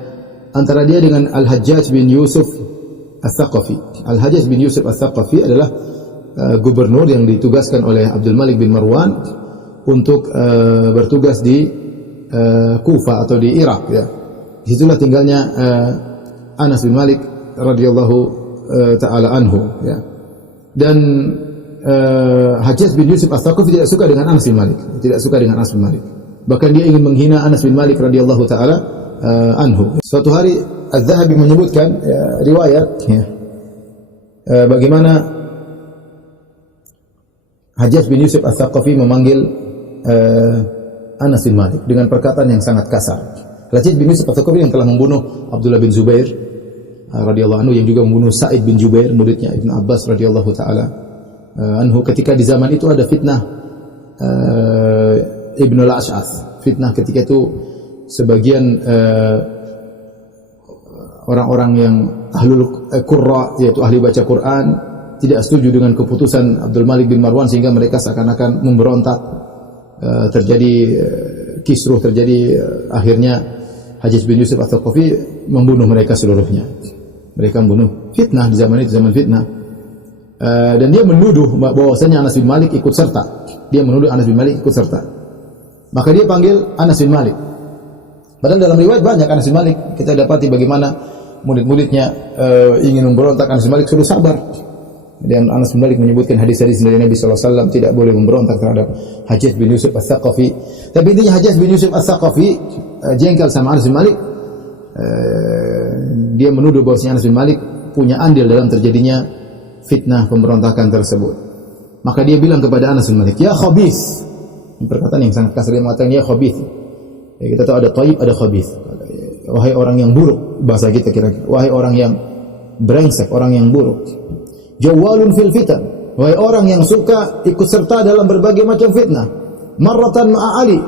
antara dia dengan Al-Hajjaj bin Yusuf Ats-Tsaqafi. Al-Hajjaj bin Yusuf Ats-Tsaqafi adalah gubernur yang ditugaskan oleh Abdul Malik bin Marwan untuk bertugas di Kufah atau di Irak ya. Disitulah tinggalnya Anas bin Malik radhiyallahu taala anhu ya. Dan Hajjaj bin Yusuf Ats-Tsaqafi tidak suka dengan Anas bin Malik, tidak suka dengan Anas bin Malik. Bahkan dia ingin menghina Anas bin Malik radhiyallahu taala anhu. Suatu hari Az-Zahabi menyebutkan riwayat ya, bagaimana Hajjaj bin Yusuf Ats-Tsaqafi memanggil Anas bin Malik dengan perkataan yang sangat kasar. Hajjaj bin Yusuf Ats-Tsaqafi yang telah membunuh Abdullah bin Zubair radhiyallahu anhu, yang juga membunuh Sa'id bin Jubair muridnya Ibnu Abbas radhiyallahu taala anhu. Ketika di zaman itu ada fitnah Ibnu al-Ash'ath. Fitnah ketika itu sebagian orang-orang yang ahlul qurra, yaitu ahli baca Quran, tidak setuju dengan keputusan Abdul Malik bin Marwan, sehingga mereka seakan-akan memberontak. Terjadi kisruh, terjadi akhirnya Hajjaj bin Yusuf Ats-Tsaqafi membunuh mereka seluruhnya. Mereka membunuh. Fitnah di zaman itu, zaman fitnah. Dan dia menuduh bahwasanya Anas bin Malik ikut serta. Dia menuduh Anas bin Malik ikut serta. Maka dia panggil Anas bin Malik. Padahal dalam riwayat banyak Anas bin Malik kita dapati bagaimana murid-muridnya ingin memberontak. Anas bin Malik suruh sabar. Dan Anas bin Malik menyebutkan hadis-hadis dari Nabi sallallahu alaihi wasallam tidak boleh memberontak terhadap Hajjaj bin Yusuf Ats-Tsaqafi. Tapi intinya Hajjaj bin Yusuf Ats-Tsaqafi jengkel sama Anas bin Malik. Dia menuduh bahwasanya Anas bin Malik punya andil dalam terjadinya fitnah pemberontakan tersebut. Maka dia bilang kepada Anas bin Malik, "Ya khabith." Perkataan yang sangat kasar, dia mengatakan ya khabith. Ya, kita tahu ada thayyib, ada khabith. Wahai orang yang buruk, bahasa kita kira-kira. Wahai orang yang brengsek, orang yang buruk. Jawalun fil fitan. Wahai orang yang suka ikut serta dalam berbagai macam fitnah. Marratan ma'a Ali.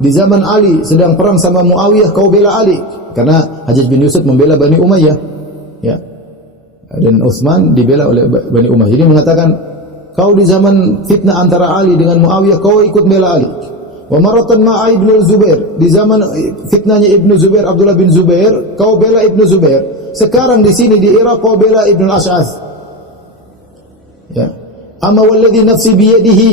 Di zaman Ali sedang perang sama Muawiyah, kau bela Ali. Karena Hajjaj bin Yusuf membela Bani Umayyah. Ya. Dan Utsman dibela oleh Bani Umayyah. Jadi mengatakan, kau di zaman fitnah antara Ali dengan Muawiyah, kau ikut bela Ali. Wa maratan ma'a Ibnu Zubair. Di zaman fitnahnya Ibnu Zubair, Abdullah bin Zubair, kau bela Ibnu Zubair. Sekarang di sini di Irak kau bela Ibnu al-Ash'ath. Ya. Amma walladhi nafsi biyadihi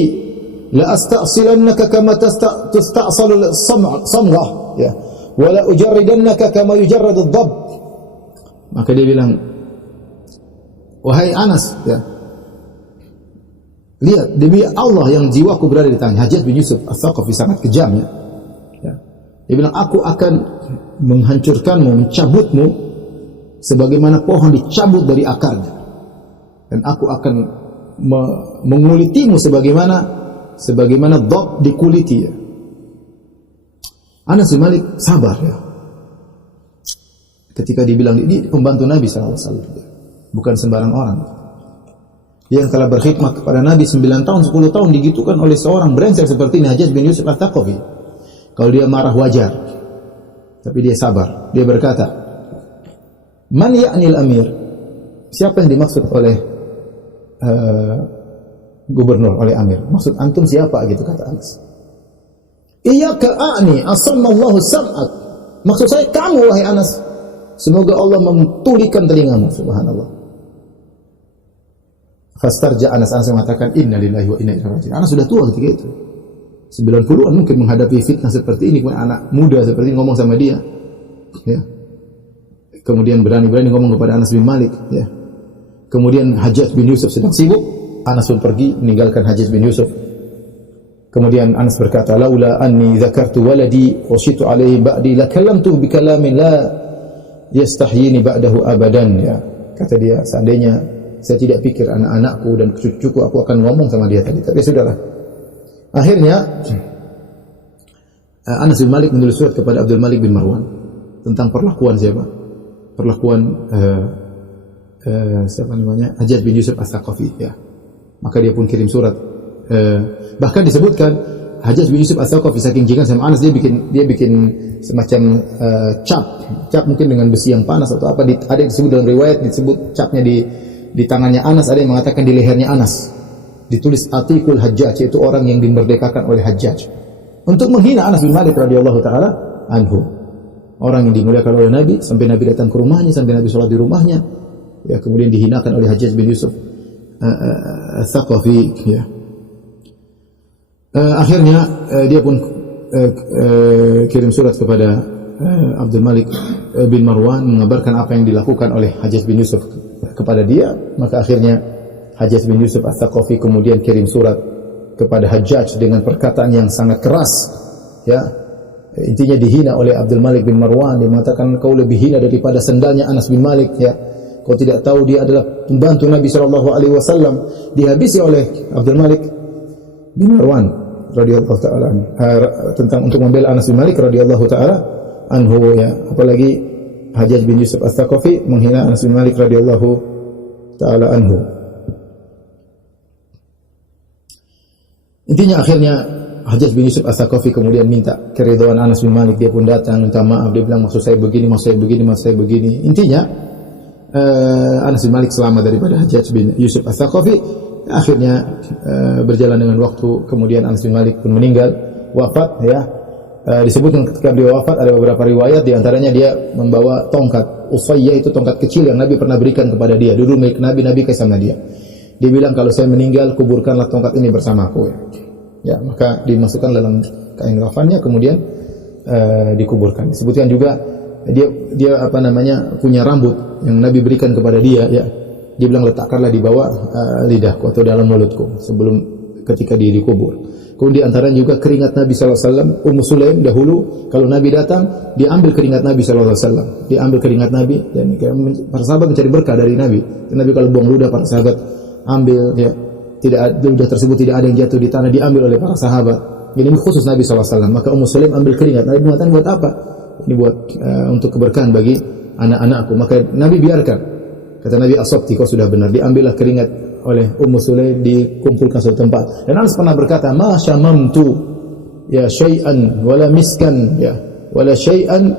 la asta'silannaka kama tasta'salu as-samghah. Ya. Wa la ujarridannaka kama yujarradu ad-dhab. Maka dia bilang, wahai Anas, ya. Lihat, demi Allah yang jiwaku berada di tangan. Hajjaj bin Yusuf Ats-Tsaqafi sangat kejam ya. Ya. Dia bilang, aku akan menghancurkanmu, mencabutmu sebagaimana pohon dicabut dari akarnya. Dan aku akan mengulitimu sebagaimana dhab dikuliti ya. Anas bin Malik sabar ya. Ketika dibilang ini pembantu Nabi sallallahu alaihi wasallam. Bukan sembarang orang. Yang telah berkhidmat kepada Nabi 9 tahun, 10 tahun digitukan oleh seorang brengsek seperti ini, Hajjaj bin Yusuf Ats-Tsaqafi. Kalau dia marah wajar. Tapi dia sabar. Dia berkata, "Man ya'nil amir?" Siapa yang dimaksud oleh gubernur, oleh amir? Maksud antum siapa gitu kata Anas. "Iyyaka a'ni asammallahu sam'ak." Maksud saya kamu wahai Anas. Semoga Allah mentulikan telingamu, subhanallah. Fastarja Anas mengatakan inna lillahi wa inna ilaihi raji'un. Anas sudah tua ketika itu. 90-an mungkin menghadapi fitnah seperti ini, kemudian anak muda seperti ini ngomong sama dia. Ya. Kemudian berani-berani ngomong kepada Anas bin Malik, ya. Kemudian Hajjaj bin Yusuf sedang sibuk, Anas pun pergi meninggalkan Hajjaj bin Yusuf. Kemudian Anas berkata, "Laula anni dzakartu waladi wa syitu alaihi ba'di la kallamtu bi kalamin la yastahyini ba'dahu abadan." Ya. Kata dia, seandainya saya tidak pikir anak-anakku dan cucuku, aku akan ngomong sama dia tadi. Tapi sudahlah. Akhirnya Anas bin Malik menulis surat kepada Abdul Malik bin Marwan tentang perlakuan siapa? Perlakuan siapa namanya, Hajjaj bin Yusuf Ats-Tsaqafi, ya. Maka dia pun kirim surat. Bahkan disebutkan Hajjaj bin Yusuf Ats-Tsaqafi saking jengkel sama Anas, dia bikin semacam cap mungkin dengan besi yang panas atau apa. Ada yang disebut dalam riwayat, disebut capnya di tangannya Anas, ada yang mengatakan di lehernya Anas. Ditulis Atiqul Hajjaj, yaitu orang yang dimerdekakan oleh Hajjaj. Untuk menghina Anas bin Malik radhiyallahu taala anhu. Orang yang dimuliakan oleh Nabi, sampai Nabi datang ke rumahnya, sampai Nabi sholat di rumahnya. Ya, kemudian dihinakan oleh Hajjaj bin Yusuf Ats-Tsaqafi, ya. Akhirnya dia pun kirim surat kepada Abdul Malik bin Marwan mengabarkan apa yang dilakukan oleh Hajjaj bin Yusuf kepada dia. Maka akhirnya Hajjaj bin Yusuf Ats-Tsaqafi kemudian kirim surat kepada Hajjaj dengan perkataan yang sangat keras, ya. Intinya dihina oleh Abdul Malik bin Marwan. Dia mengatakan, kau lebih hina daripada sendalnya Anas bin Malik, ya. Kau tidak tahu dia adalah pembantu Nabi SAW. Dihabisi oleh Abdul Malik bin Marwan radhiyallahu taala tentang untuk membela Anas bin Malik radhiyallahu taala anhu, ya. Apalagi Hajjaj bin Yusuf Ats-Tsaqafi menghina Anas bin Malik radhiyallahu taala anhu. Intinya akhirnya Hajjaj bin Yusuf Ats-Tsaqafi kemudian minta keridhaan Anas bin Malik. Dia pun datang minta maaf, dia bilang maksud saya begini, maksud saya begini. Intinya Anas bin Malik selamat daripada Hajjaj bin Yusuf Ats-Tsaqafi. Akhirnya berjalan dengan waktu, kemudian Anas bin Malik pun meninggal, wafat, ya. Disebutkan ketika beliau wafat ada beberapa riwayat, di antaranya dia membawa tongkat Usayyah, itu tongkat kecil yang Nabi pernah berikan kepada dia, dulu milik Nabi kasih sama dia. Dia bilang, kalau saya meninggal kuburkanlah tongkat ini bersamaku, ya. Ya, maka dimasukkan dalam kain kafannya, kemudian dikuburkan. Disebutkan juga dia apa namanya, punya rambut yang Nabi berikan kepada dia, ya. Dia bilang, letakkanlah di bawah lidahku atau dalam mulutku sebelum ketika dia dikubur. Kemudian antaranya juga keringat Nabi SAW. Ummu Sulaim dahulu kalau Nabi datang, dia ambil keringat Nabi SAW. Dia ambil keringat Nabi, dan para sahabat mencari berkah dari Nabi. Dan Nabi kalau buang ludah, para sahabat ambil, ya. Ludah tersebut tidak ada yang jatuh di tanah, diambil oleh para sahabat. Ini khusus Nabi SAW. Maka Ummu Sulaim ambil keringat. Nabi mengatakan, buat apa? Ini buat untuk keberkahan bagi anak-anakku. Maka Nabi biarkan. Kata Nabi, asabti, kau sudah benar. Diambillah keringat oleh Ummu Sulaim, dikumpulkan suatu tempat. Dan Anas pernah berkata, ma syamamtu ya syai'an wala miskan, ya wala syai'an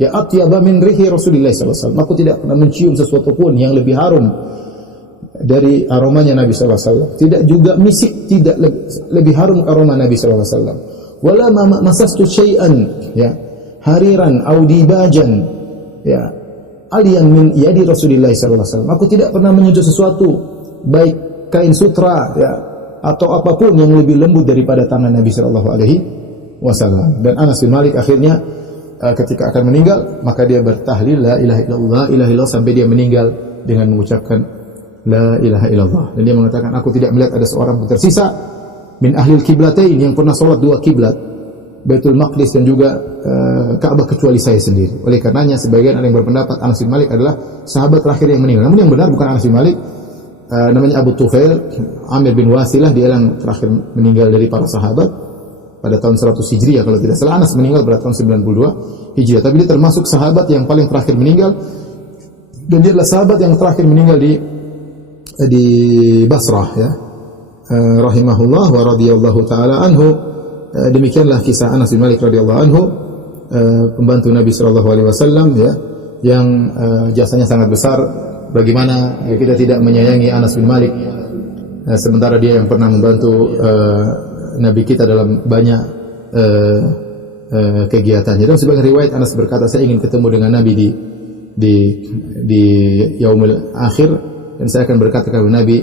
ya atyaba min rihi Rasulullah SAW. Aku tidak pernah mencium sesuatu pun yang lebih harum dari aromanya Nabi SAW. Tidak juga misik, tidak lebih harum aroma Nabi SAW. Wala masastu syai'an, ya hariran au dibajan, ya aliyan min yadi Rasulullah SAW. Aku tidak pernah menyentuh sesuatu, baik kain sutra, ya atau apapun yang lebih lembut daripada tangan Nabi SAW. Dan Anas bin Malik akhirnya ketika akan meninggal, maka dia bertahlil la ilaha illallah sampai dia meninggal dengan mengucapkan la ilaha illallah. Dan dia mengatakan, aku tidak melihat ada seorang pun tersisa min ahlil kiblatain yang pernah sholat dua kiblat, Baitul Maqdis dan juga Ka'bah, kecuali saya sendiri. Oleh karenanya sebagian ada yang berpendapat Anas bin Malik adalah sahabat terakhir yang meninggal. Namun yang benar bukan Anas bin Malik, namanya Abu Tufail Amir bin Wasilah, dia yang terakhir meninggal dari para sahabat pada tahun 100 Hijriah kalau tidak salah. Anas meninggal pada tahun 92 Hijriah, tapi dia termasuk sahabat yang paling terakhir meninggal, dan dia adalah sahabat yang terakhir meninggal di Basrah, ya. Rahimahullah wa radhiyallahu taala anhu. Demikianlah kisah Anas bin Malik radhiyallahu anhu, pembantu Nabi sallallahu alaihi wasallam, ya, yang jasanya sangat besar. Bagaimana kita tidak menyayangi Anas bin Malik, sementara dia yang pernah membantu Nabi kita dalam banyak kegiatannya. Dan sebagai riwayat Anas berkata, saya ingin ketemu dengan Nabi di yaumul akhir, dan saya akan berkata kepada Nabi,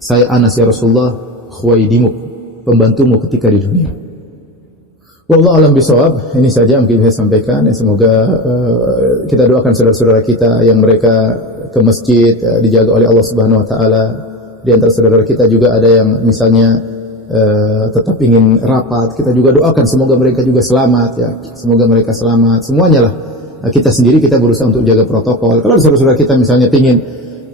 saya Anas ya Rasulullah, khuwaidimuk, pembantumu ketika di dunia. Wallahu a'lam bishawab. Ini saja mungkin saya sampaikan. Semoga kita doakan saudara-saudara kita yang mereka ke masjid dijaga oleh Allah Subhanahu wa taala. Di antara saudara kita juga ada yang misalnya tetap ingin rapat, kita juga doakan semoga mereka juga selamat, ya. Semoga mereka selamat. Semuanya lah. Kita sendiri kita berusaha untuk jaga protokol. Kalau saudara-saudara kita misalnya ingin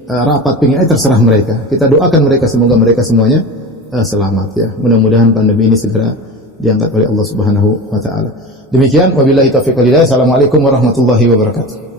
rapat, terserah mereka. Kita doakan mereka semoga mereka semuanya selamat, ya. Mudah-mudahan pandemi ini segera diangkat oleh Allah Subhanahu wa taala. Demikian, wabillahi taufiq wal hidayah. Assalamualaikum warahmatullahi wabarakatuh.